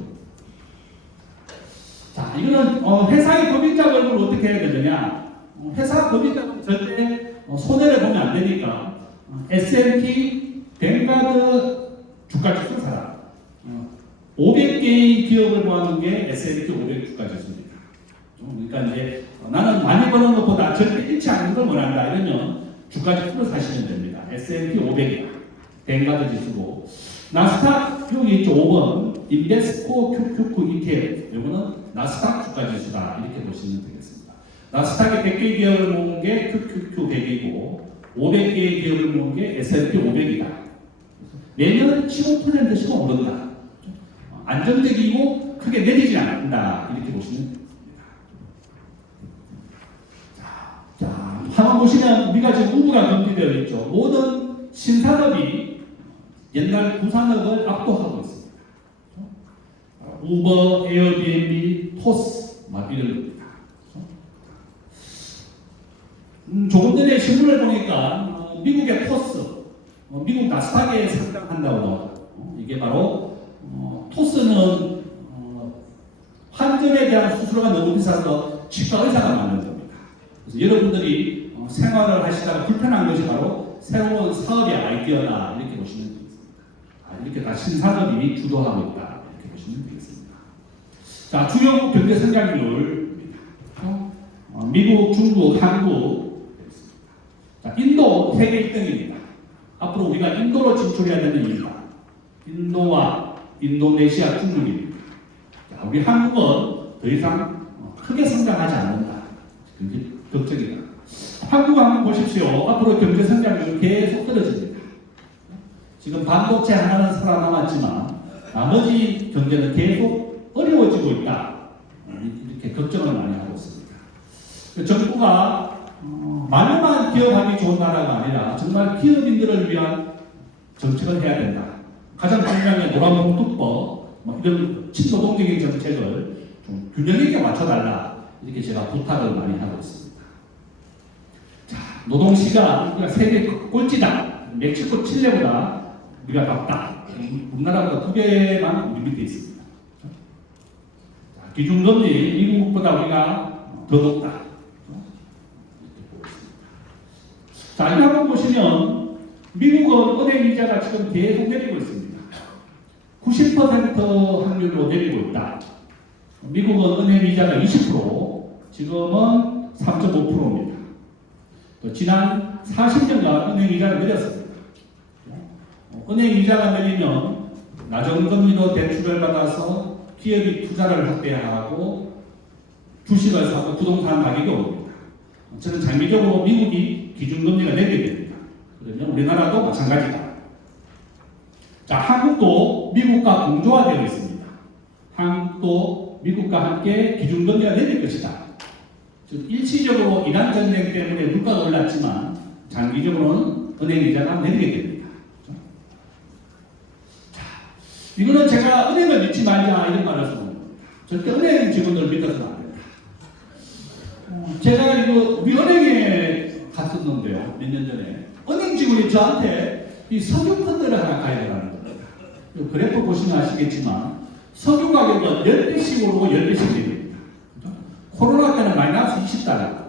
자, 이거는 회사의 법인자 얼굴을 어떻게 해야 되느냐? 회사 법인자는 절대 손해를 보면 안 되니까 S&P 뱅가드 주가지수 사라. 500개의 기업을 모아놓은 게 S&P 500 주가지수입니다. 그러니까 이제 나는 많이 버는 것보다 절대 잃지 않는 걸 원한다 이러면 주가지수를 사시면 됩니다. S&P 500이다. 뱅가드 지수고 나스닥 여기 있죠. 5번 인베스코 QQQ ETF 이거는 나스닥 주가지수다 이렇게 보시면 되겠습니다. 나스닥에 100개 기업을 모은 게 QQQ 100이고 500개의 기업을 모은 게 S&P 500이다. 매년 15%씩 오른다. 안정적이고 크게 내리지 않는다 이렇게 보시면 됩니다. 자, 한번 보시면 우리가 지금 우브가 금지되어 있죠. 모든 신산업이 옛날 구산업을 압도하고 있습니다. 우버, 에어비앤비, 토스 막 이런 겁니다. 조금 전에 신문을 보니까 미국의 토스, 미국 나스닥에 상장한다고 나오죠. 이게 바로 토스는 환전에 대한 수수료가 너무 비싸서 치과 의사가 많은 겁니다. 그래서 여러분들이 생활을 하시다가 불편한 것이 바로 새로운 사업의 아이디어나 이렇게 보시면 되겠습니다. 이렇게 다 신산업이 주도하고 있다 이렇게 보시면 되겠습니다. 자, 주요 경제 성장률입니다. 미국, 중국, 한국, 자, 인도 세계 1등입니다. 앞으로 우리가 인도로 진출해야 되는 이유가 인도와 인도네시아, 중국입니다. 자, 우리 한국은 더 이상 크게 성장하지 않는다. 굉장히 걱정이다. 한국 한번 보십시오. 앞으로 경제 성장률 계속 떨어집니다. 지금 반도체 하나는 살아남았지만 나머지 경제는 계속 어려워지고 있다. 이렇게 걱정을 많이 하고 있습니다. 정부가 많이만 기업하기 좋은 나라가 아니라 정말 기업인들을 위한 정책을 해야 된다. 가장 중요한 게 노란봉투법 이런 친노동적인 정책을 좀 균형 있게 맞춰달라 이렇게 제가 부탁을 많이 하고 있습니다. 자, 노동시간 우리가 세계 꼴찌다. 멕시코, 칠레보다 우리가 낮다. 우리나라보다 2배만 우리 밑에 있습니다. 자, 기준금리 미국보다 우리가 더 높다. 자, 이거 한번 보시면 미국은 은행 이자가 지금 계속 내리고 있습니다. 90% 확률로 내리고 있다. 미국은 은행 이자가 20%, 지금은 3.5%입니다. 지난 40년간 은행 이자가 내렸습니다. 은행 이자가 내리면 낮은 금리로 대출을 받아서 기업이 투자를 확대하고 주식을 사고 부동산 가격이 오릅니다. 저는 장기적으로 미국이 기준금리가 내리게 됩니다. 그러면 우리나라도 마찬가지다. 자, 한국도 미국과 공조화되어 있습니다. 한국도 미국과 함께 기준금리가 내릴 것이다. 즉 일시적으로 이란 전쟁 때문에 물가가 올랐지만 장기적으로는 은행 이자가 내리게 됩니다. 자, 이거는 제가 은행을 믿지 말자 이런 말을 쓰는 겁니다. 절대 은행 직원들 믿어서는 안 된다. 제가 이거 우리 은행에 갔었는데요. 몇 년 전에 은행 직원이 저한테 이 석유 펀드를 하나 가입하라는 겁니다. 그래프 보시면 아시겠지만 석유 가격은 10배씩 오르고 10배씩 내립니다. 코로나 때는 마이너스 20달러.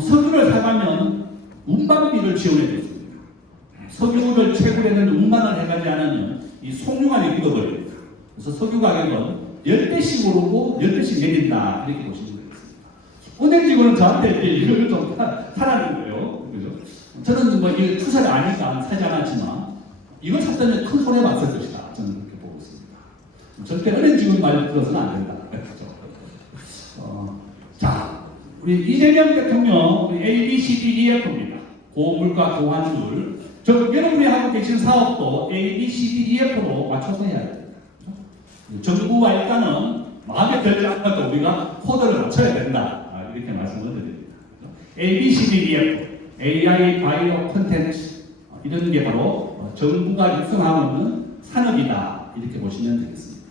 석유를 사가면 운반비를 지원해 줬습니다. 석유를 채굴했는데 운반을 해가지 않으면 이 송유관이 익어버립니다. 그래서 석유 가격은 10배씩 오르고 10배씩 내린다 이렇게 보시면 되겠습니다. 은행 직원은 저한테 이걸 좀 사라는 거예요. 그죠? 저는 뭐 이게 투자를 아니까 사지 않았지만 이걸 샀다면 큰 손해 봤을 것이다. 저는 그렇게 보고 있습니다. 절대 은행 직원 말 들어서는 안 된다. 자, 우리 이재명 대통령 우리 ABCDEF입니다. 고물가 고환율. 여러분이 하고 계신 사업도 ABCDEF로 맞춰서 해야 됩니다. 정부와 일단은 마음에 들지 않아도 우리가 코드를 맞춰야 된다. 이렇게 말씀을 드립니다. ABCDEF, AI, 바이오, 콘텐츠 이런 게 바로 정부가 육성하고 있는 산업이다. 이렇게 보시면 되겠습니다.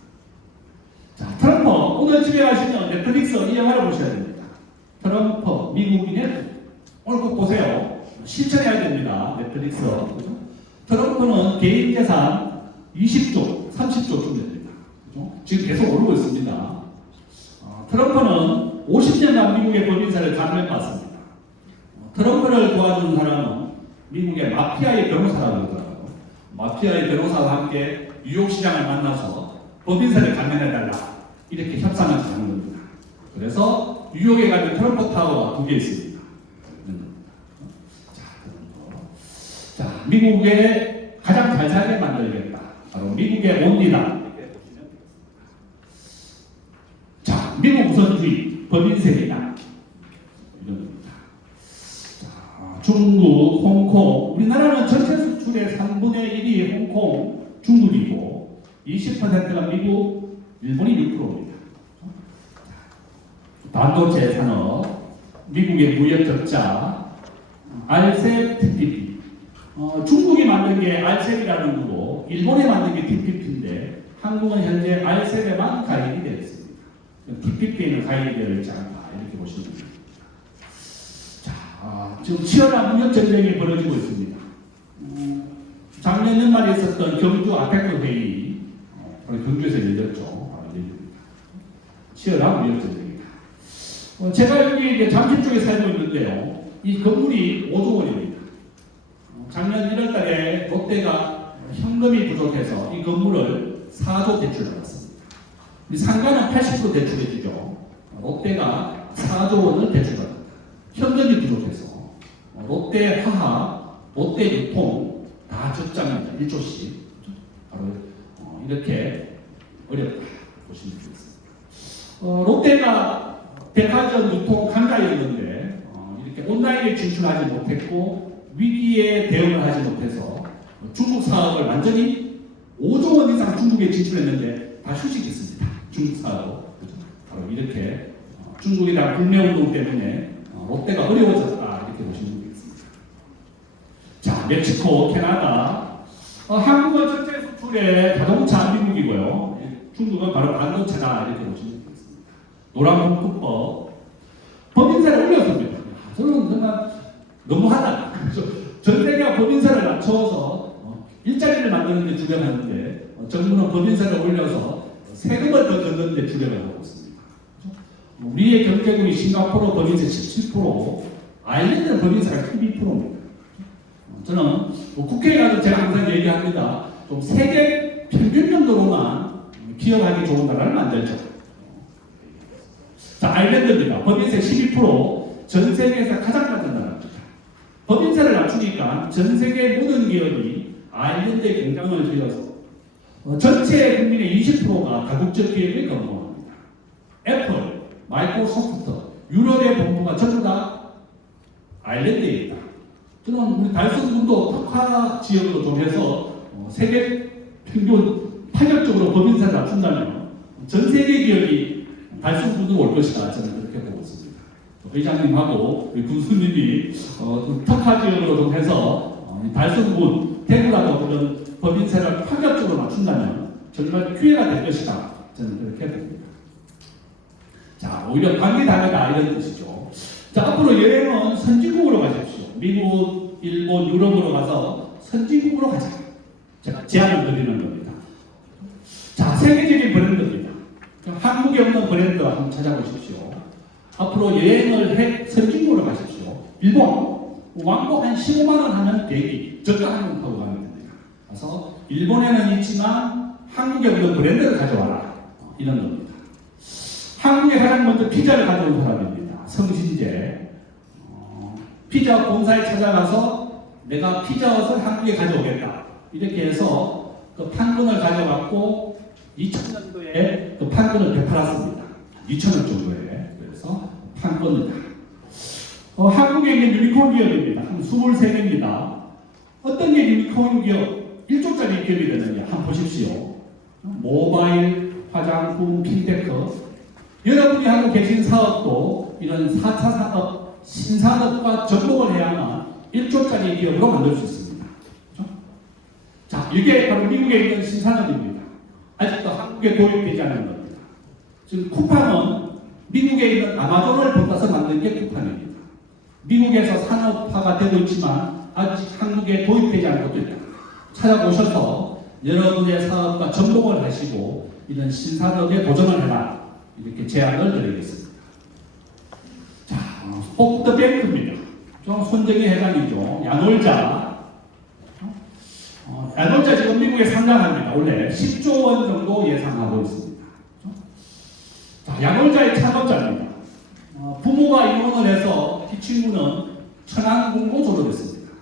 자, 트럼프 오늘 집에 가시면 넷플릭스 이 영화를 보셔야 됩니다. 트럼프 미국인의 오늘 꼭 보세요. 실천해야 됩니다. 넷플릭스. 그죠? 트럼프는 개인 재산 20조, 30조쯤 됩니다. 그죠? 지금 계속 오르고 있습니다. 트럼프는 50년간 미국의 법인세를 감면받습니다. 트럼프를 도와주는 사람은 미국의 마피아의 변호사라고 그러더라고요. 마피아의 변호사와 함께 뉴욕 시장을 만나서 법인세를 감면해달라 이렇게 협상을 하는 겁니다. 그래서 뉴욕에 가면 트럼프 타워가 2개 있습니다. 자, 미국의 가장 잘 살게 만들겠다. 바로 미국의 원리다. 자, 미국 우선주의, 법인세이다. 이런 겁니다. 자, 중국, 홍콩, 우리나라는 전체 수출의 3분의 1이 홍콩, 중국이고 20%가 미국, 일본이 6%입니다. 반도체 산업, 미국의 무역 적자, RCEP, TPP. 중국이 만든 게 RCEP이라는 거고 일본이 만든 게 TPP인데 한국은 현재 RCEP에만 가입이 되어 있습니다. TPP에는 가입이 되어 있지 않다 이렇게 보시면 됩니다. 자, 지금 치열한 무역 전쟁이 벌어지고 있습니다. 작년 연말에 있었던 경주 아페크 회의, 경주에서 열렸죠. 치열한 무역 전쟁입니다. 제가 여기 이제 잠실 쪽에 살고 있는데요. 이 건물이 5조 원입니다. 작년 1월달에 롯데가 현금이 부족해서 이 건물을 4조 대출받았습니다. 이 상가는 80% 대출해주죠. 롯데가 4조 원을 대출받았다. 현금이 부족해서 롯데 화학, 롯데 유통 다 적자입니다. 1조씩. 바로 이렇게 어렵다 보시면 되겠습니다. 롯데가 백화점 유통 강자였는데 이렇게 온라인에 진출하지 못했고 위기에 대응을 하지 못해서 중국 사업을 완전히 5조 원 이상 중국에 진출했는데 다 휴직했습니다. 중국 사업. 바로 이렇게 중국에 대한 불매운동 때문에 롯데가 어려워졌다 이렇게 보시면 되겠습니다. 자, 멕시코, 캐나다, 한국은 전체 수출의 자동차 미국이고요. 중국은 바로 반도체다 이렇게 보시면 되겠습니다. 노란봉투법 법인세를 올렸습니다. 저는 정말 너무하다. 전 세계가 법인세를 낮춰서 일자리를 만드는 데 주력하는데 정부는 법인세를 올려서 세금을 더 걷는 데 주력을 하고 있습니다. 우리의 경제국이 싱가포르 법인세 17%, 아일랜드는 법인세가 12%입니다. 저는 국회에 가서 제가 항상 얘기합니다. 좀 세계 평균 정도로만 기업하기 좋은 나라를 만들죠. 자, 아일랜드입니다. 법인세 12%, 전 세계에서 가장 낮은 나라입니다. 법인세를 낮추니까 전 세계 모든 기업이 아일랜드에 공장을 지어서 전체 국민의 20%가 다국적 기업에 근무합니다. 애플, 마이크로소프트, 유럽의 본부가 전부 다 아일랜드에 있다. 저는 우리 달성군도 특화 지역으로 좀 해서 세계 평균 파격적으로 법인세를 낮춘다면 전 세계 기업이 달성군으로 올 것이다. 저는 그렇게 보고 있습니다. 회장님하고 우리 군수님이 특화 지역으로 좀 해서 달성군, 대구라도 그런 법인세를 파격적으로 낮춘다면 정말 기회가 될 것이다. 저는 그렇게 봅니다. 자, 오히려 관계다르다 이런 뜻이죠. 자, 앞으로 여행은 선진국으로 가십시오. 미국, 일본, 유럽으로 가서 선진국으로 가자. 제가 제안을 드리는 겁니다. 자, 세계적인 브랜드입니다. 한국에 없는 브랜드 한번 찾아보십시오. 앞으로 여행을 해 선진국으로 가십시오. 일본, 왕복 한 15만 원 하면 비행기 저가 항공 타고 가면 됩니다. 그래서 일본에는 있지만 한국에 없는 브랜드를 가져와라. 이런 겁니다. 한국에 가장 먼저 피자를 가져온 사람입니다. 성신재. 피자 본사에 찾아가서 내가 피자헛을 한국에 가져오겠다. 이렇게 해서 그 판권을 가져갔고 2000년도에 그 판권을 되팔았습니다. 2,000원 정도에. 그래서 판권이다. 한국에 있는 유니콘 기업입니다. 한 23개입니다. 어떤 게 유니콘 기업 1조짜리 기업이 되느냐 한번 보십시오. 모바일, 화장품, 핀테크. 여러분이 하고 계신 사업도 이런 4차 산업, 신산업과 접목을 해야만 1조짜리 기업으로 만들 수 있습니다. 그렇죠? 자, 이게 바로 미국에 있는 신산업입니다. 아직도 한국에 도입되지 않은 겁니다. 지금 쿠팡은 미국에 있는 아마존을 본따서 만든 게 쿠팡입니다. 미국에서 산업화가 되고 있지만 아직 한국에 도입되지 않은 것도 있다. 찾아보셔서 여러분의 사업과 접목을 하시고 이런 신산업에 도전을 해라. 이렇게 제안을 드리겠습니다. 자, 포크뱅크입니다. 좀 손정희 회장이죠. 야놀자. 야놀자 지금 미국에 상장합니다. 원래 10조 원 정도 예상하고 있습니다. 자, 야놀자의 창업자입니다. 부모가 이혼을 해서 이 친구는 천안공고 졸업했습니다.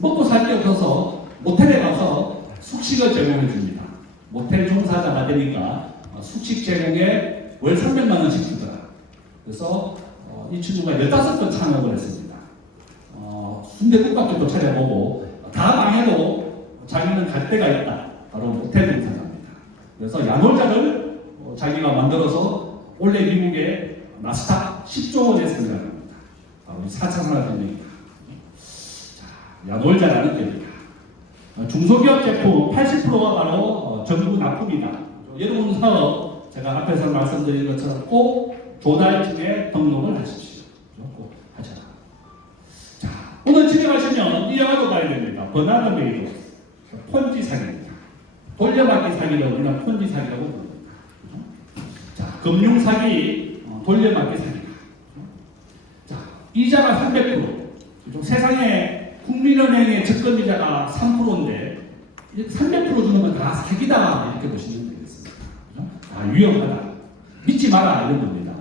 먹고 살 게 없어서 모텔에 가서 숙식을 제공해 줍니다. 모텔 종사자가 되니까 숙식 제공에 월 300만 원씩 주더라. 그래서 이 친구가 15번 창업을 했습니다. 순대국밥집도 차려보고 다 망해도 자기는 갈 데가 있다. 바로 모텔 종사자입니다. 그래서 야놀자를 자기가 만들어서 원래 미국의 나스닥 10조 원에 상장합니다. 바로 4차 산업혁명입니다. 야놀자라는 기업입니다. 중소기업 제품 80%가 바로 정부 납품이다. 여러분 사업 제가 앞에서 말씀드린 것처럼 꼭 조달청에 등록을 하십시오. 꼭 하셔라. 자, 오늘 집에 가시면 이 영화도 봐야 됩니다. 버나드 메이도 폰지 사기입니다. 돌려받기 사기를 우리가 폰지 사기라고 부릅니다. 자, 금융 사기, 돌려받기 사기다. 자, 이자가 300%. 세상에 국민은행의 적금이자가 3%인데 300% 주는 건 다 사기다 이렇게 보시면 되겠습니다. 다 위험하다. 믿지 마라 이런 겁니다.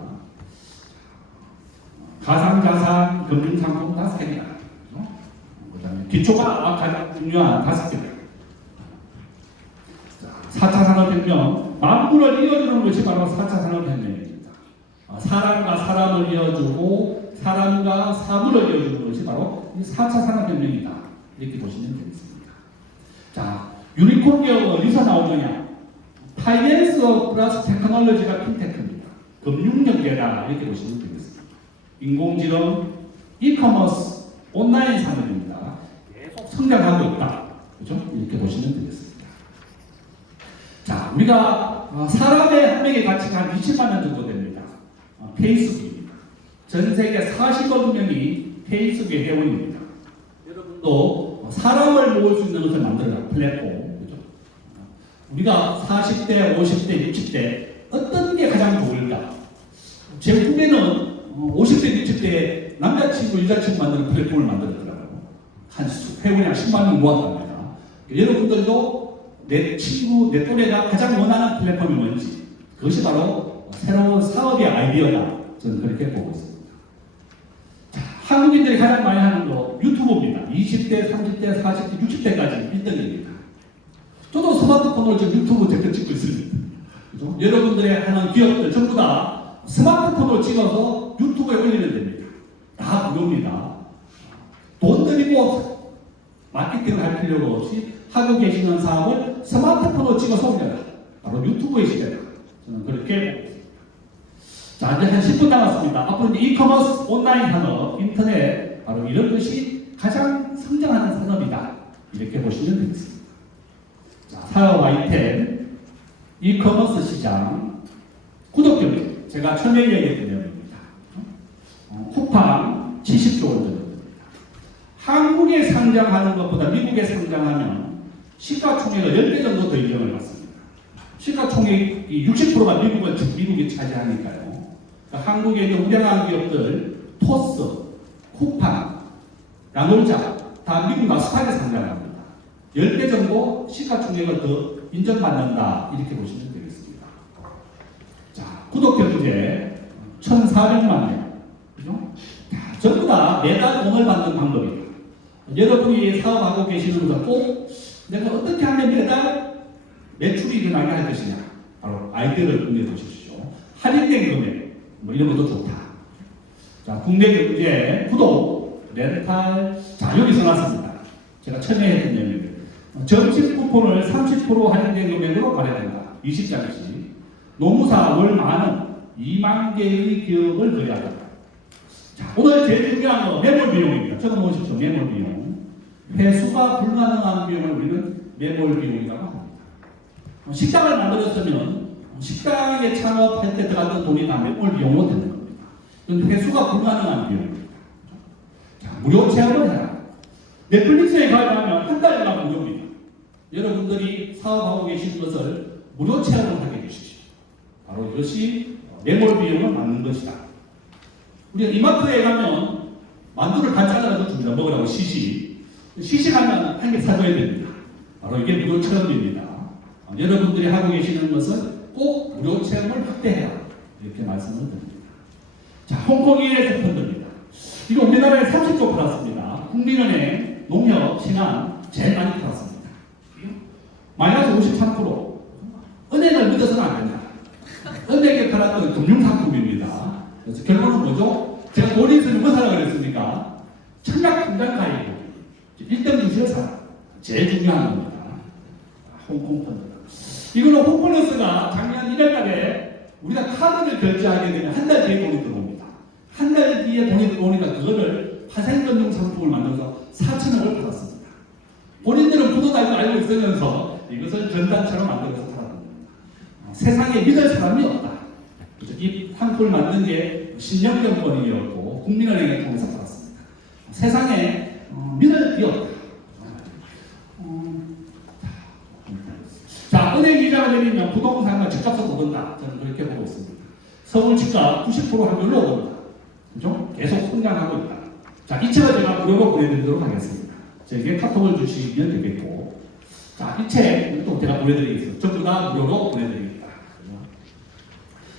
가상자산, 금융상품 다 사기다. 그다음에 기초가 가장 중요한 5개다. 4차 산업혁명, 만물을 이어주는 것이 바로 4차 산업혁명입니다. 사람과 사람을 이어주고 사람과 사물을 이어주는 것이 바로 4차 산업혁명이다. 이렇게 보시면 되겠습니다. 자, 유니콘 기업은 어디서 나오느냐? 파이낸스 플러스 테크놀로지가 핀테크입니다. 금융연계다. 이렇게 보시면 되겠습니다. 인공지능, 이커머스, 온라인 산업입니다. 계속 성장하고 있다. 그죠? 이렇게 보시면 되겠습니다. 자, 우리가 사람의 한 명의 가치가 한 20만 원 정도 됩니다. 페이스북입니다. 전 세계 40억 명이 페이스북의 회원입니다. 여러분도 사람을 모을 수 있는 것을 만들어라. 플랫폼. 그죠? 우리가 40대, 50대, 60대 어떤 게 가장 좋을까? 제 후배는 50대, 60대에 남자친구, 여자친구 만드는 플랫폼을 만들었더라고요. 한 회원이 한 10만 명 모았답니다. 여러분들도 내 친구, 내 또래가 가장 원하는 플랫폼이 뭔지 그것이 바로 새로운 사업의 아이디어다. 저는 그렇게 보고 있습니다. 자, 한국인들이 가장 많이 하는 거 유튜브입니다. 20대, 30대, 40대, 60대까지 1등입니다. 저도 스마트폰으로 지금 유튜브 댓글 찍고 있습니다. 그죠? 여러분들의 하는 기업들 전부 다 스마트폰으로 찍어서 유튜브에 올리면 됩니다. 다 무료입니다. 돈 들이고 마케팅을 할 필요가 없이 하고 계시는 사업을 스마트폰으로 찍어서 올려라. 바로 유튜브의 시대다. 저는 그렇게 보고 있습니다. 자, 이제 한 10분 남았습니다. 앞으로 이제 이커머스, 온라인 산업, 인터넷, 바로 이런 것이 가장 성장하는 산업이다. 이렇게 보시면 되겠습니다. 자, 사업 아이템, 이커머스 시장, 구독경제. 제가 처음에 얘기했던 내용입니다. 쿠팡 70조 원 정도입니다. 한국에 상장하는 것보다 미국에 상장하면 시가총액을 10배 정도 더 인정을 받습니다. 시가총액이 60%가 미국이 차지하니까요. 그러니까 한국에 있는 우량한 기업들, 토스, 쿠팡, 야놀자 다 미국 나스닥에 상장합니다. 10배 정도 시가총액을 더 인정받는다. 이렇게 보시면 되겠습니다. 자, 구독경제 1,400만 명. 그죠? 자, 전부 다 매달 돈을 받는 방법이다. 여러분이 사업하고 계시는 것은 꼭 내가 어떻게 하면 매달 매출이 일어나게 할 것이냐. 바로 아이디어를 공유해 보십시오. 할인된 금액, 뭐 이런 것도 좋다. 자, 국내 경제, 구독, 렌탈. 자, 여기 써놨습니다. 제가 처음에 했던 내용입니다. 점심 쿠폰을 30% 할인된 금액으로 거래된다. 20장씩. 노무사 월 만원 2만 개의 기업을 거래한다. 자, 오늘 제일 중요한 거 매몰 비용입니다. 적어놓으십시오. 매몰 비용. 회수가 불가능한 비용을 우리는 매몰 비용이라고 합니다. 식당을 만들었으면 식당에 창업할 때 들어갔던 돈이 다 매몰 비용으로 되는 겁니다. 이건 회수가 불가능한 비용입니다. 무료 체험을 해라. 넷플릭스에 가입하면 한 달간 무료입니다. 여러분들이 사업하고 계시는 것을 무료 체험을 하게 되십시오. 바로 이것이 매몰 비용을 막는 것이다. 우리가 이마트에 가면 만두를 반찬으로 줍니다. 먹으라고 시식. 시식하면 한 개 사줘야 됩니다. 바로 이게 무료 체험입니다. 여러분들이 하고 계시는 것은 꼭 무료 체험을 확대해라. 이렇게 말씀을 드립니다. 자, 홍콩의 세펀드입니다. 이거 우리나라에 30조 팔았습니다. 국민은행, 농협, 신한 제일 많이 팔았습니다. 마이너스 53%. 은행을 믿어서는 안 된다. 은행에 팔았던 금융상품입니다. 그래서 결론은 뭐죠? 제가 본인들이 뭐 사라 그랬습니까? 청약통장 가입. 1등 주식을 사라. 제일 중요한 겁니다. 홍콩 펀드. 이거는 홍보너스가 작년 1월 달에 우리가 카드를 결제하게 되면 한 달 뒤에 돈이 들어옵니다. 한 달 뒤에 돈이 들어오니까 그거를 파생금융 상품을 만들어서 4천억을 받았습니다. 본인들은 부도다고 알고 있으면서 이것을 전단처럼 만들어서 팔았습니다. 세상에 믿을 사람이 없다. 이 상품을 만든 게 신영정권이었고 국민은행을 통해서 팔았습니다. 세상에 믿을 리 없다. 자, 은행 이자가 내리면 부동산과 집값은 오른다. 저는 그렇게 보고 있습니다. 서울 집값 90% 확률로 오른다. 그죠? 계속 성장하고 있다. 자, 이 책을 제가 무료로 보내드리도록 하겠습니다. 제게 카톡을 주시면 되겠고. 자, 이 책 또 제가 보내드리겠습니다. 전부 다 무료로 보내드립니다.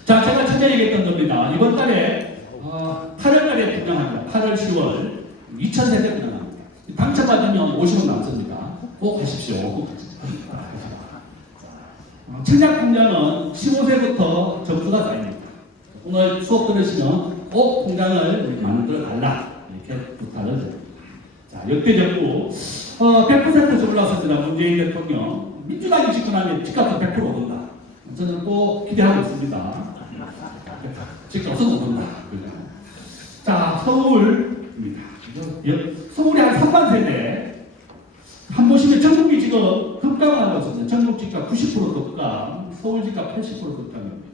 자, 제가 전에 얘기했던 겁니다. 이번 달에 8월 달에 분양합니다. 8월, 10월 2,000세대 분양합니다. 당첨받으면 50원 남습니다. 꼭 하십시오. 청약통장은 15세부터 점수가 쌓입니다. 오늘 수업 들으시면 꼭 통장을 만들어달라 이렇게 부탁을 드립니다. 자, 역대 정부 100% 올랐습니다. 문재인 대통령 민주당이 집권하면 집값은 100% 오른다. 저는 꼭 기대하고 있습니다. 집값은 오른다. 자, 서울입니다. 서울이 한 3만 세대. 한 보시면 전국이 지금 급강을 하고 있습니다. 전국 집값 90% 급강, 서울 집값 80% 급강입니다.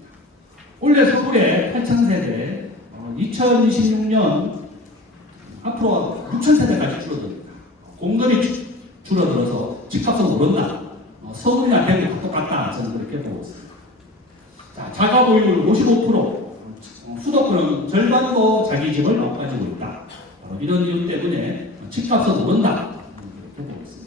올해 서울에 8,000세대, 2026년 앞으로 6,000세대까지 줄어듭니다. 공급이 줄어들어서 집값은 오른다. 서울이나 대구 똑같다. 저는 그렇게 보고 있습니다. 자, 자가 보유율 55%, 수도권은 절반도 자기 집을 못 가지고 있다. 이런 이유 때문에 집값은 오른다. 이렇게 보고 있습니다.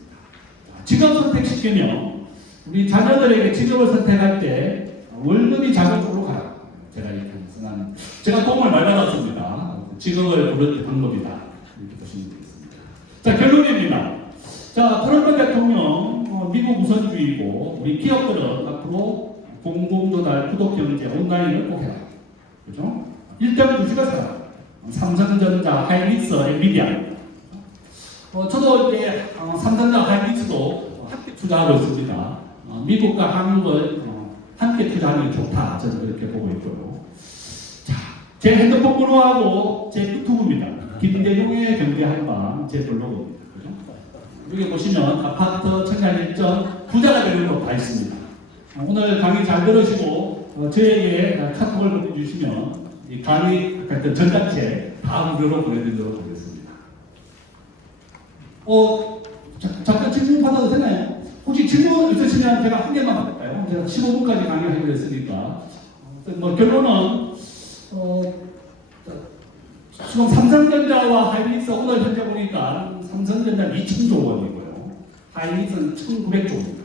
직업 선택시키면 우리 자녀들에게 직업을 선택할 때 월급이 작은 쪽으로 가라. 제가 이렇게 말씀하는 제가 도움을 많이 받았습니다. 직업을 고를 때 방법이다. 이렇게 보시면 되겠습니다. 자, 결론입니다. 자, 트럼프 대통령 미국 우선주의고 우리 기업들은 앞으로 공공조달, 구독경제, 온라인을 꼭 해라. 그죠? 1등 주식을 사라. 삼성전자, 하이닉스, 엔비디아. 저도 이제 삼성전자, 하이닉스도 함께 투자하고 있습니다. 미국과 한국을 함께 투자하는 게 좋다. 저는 그렇게 보고 있고요. 자, 제 핸드폰 번호하고 제 유튜브입니다. 김대중의 경제한방 제 블로그입니다. 그죠? 여기 보시면 아파트, 청약 일정, 부자가 되는 거 다 있습니다. 오늘 강의 잘 들으시고 저에게 카톡을 보내주시면 이 강의 전자책 다 무료로 보내드리도록 하겠습니다. 잠깐 질문 받아도 되나요? 혹시 질문 있으시면 제가 한 개만 받을까요? 제가 15분까지 강의하기로 했으니까. 결론은, 지금 삼성전자와 하이닉스 오늘 현재 보니까 삼성전자는 2,000조 원이고요. 하이닉스는 1,900조 원입니다.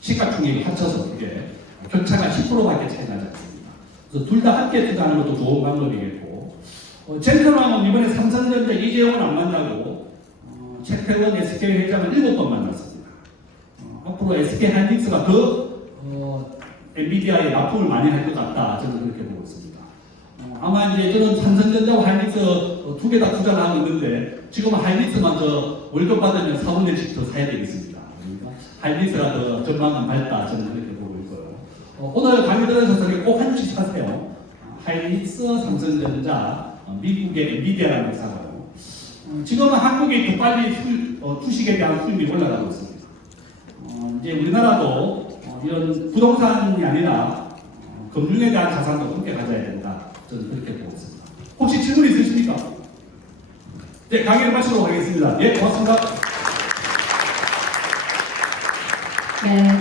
시가총액이 합쳐서 그게 격차가 10%밖에 차이 나지 않습니다. 그래서 둘 다 함께 투자하는 것도 좋은 방법이겠고, 젠틀만은 이번에 삼성전자 이재용은 안 만나고 최태원 SK 회장을 7번 만났습니다. 앞으로 SK 하이닉스가 엔비디아에 납품을 많이 할 것 같다. 저는 그렇게 보고 있습니다. 아마 이제 저는 삼성전자와 하이닉스 두 개 다 투자를 하고 있는데 지금 하이닉스만 더 월급 받으면 4분의 1씩 더 사야 되겠습니다. 그러니까 하이닉스가 더 전망은 밝다. 저는 그렇게 보고 있고요. 오늘 강의 들으셔서 꼭 한 주씩 사세요. 하이닉스, 삼성전자, 미국의 엔비디아라는 회사고요. 지금은 한국이 더 빨리 주식에 대한 수익이 올라가고 있습니다. 이제 우리나라도 이런 부동산이 아니라 금융에 대한 자산도 함께 가져야 된다. 저는 그렇게 보고 있습니다. 혹시 질문 있으십니까? 네, 강의를 마치도록 하겠습니다. 예, 고맙습니다. 네,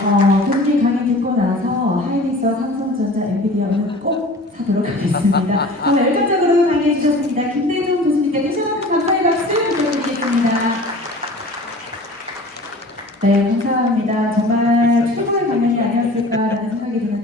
교수님 강의 듣고 나서 하이닉스와 삼성전자, 엔비디아는 꼭 사도록 하겠습니다. 정말 열정적으로 강의해 주셨습니다. 김대중 교수님께 다시 한번 감사의 박수 부탁드리겠습니다. 네, 감사합니다. 정말 최고의 강연이 아니었을까라는 생각이 드는데요.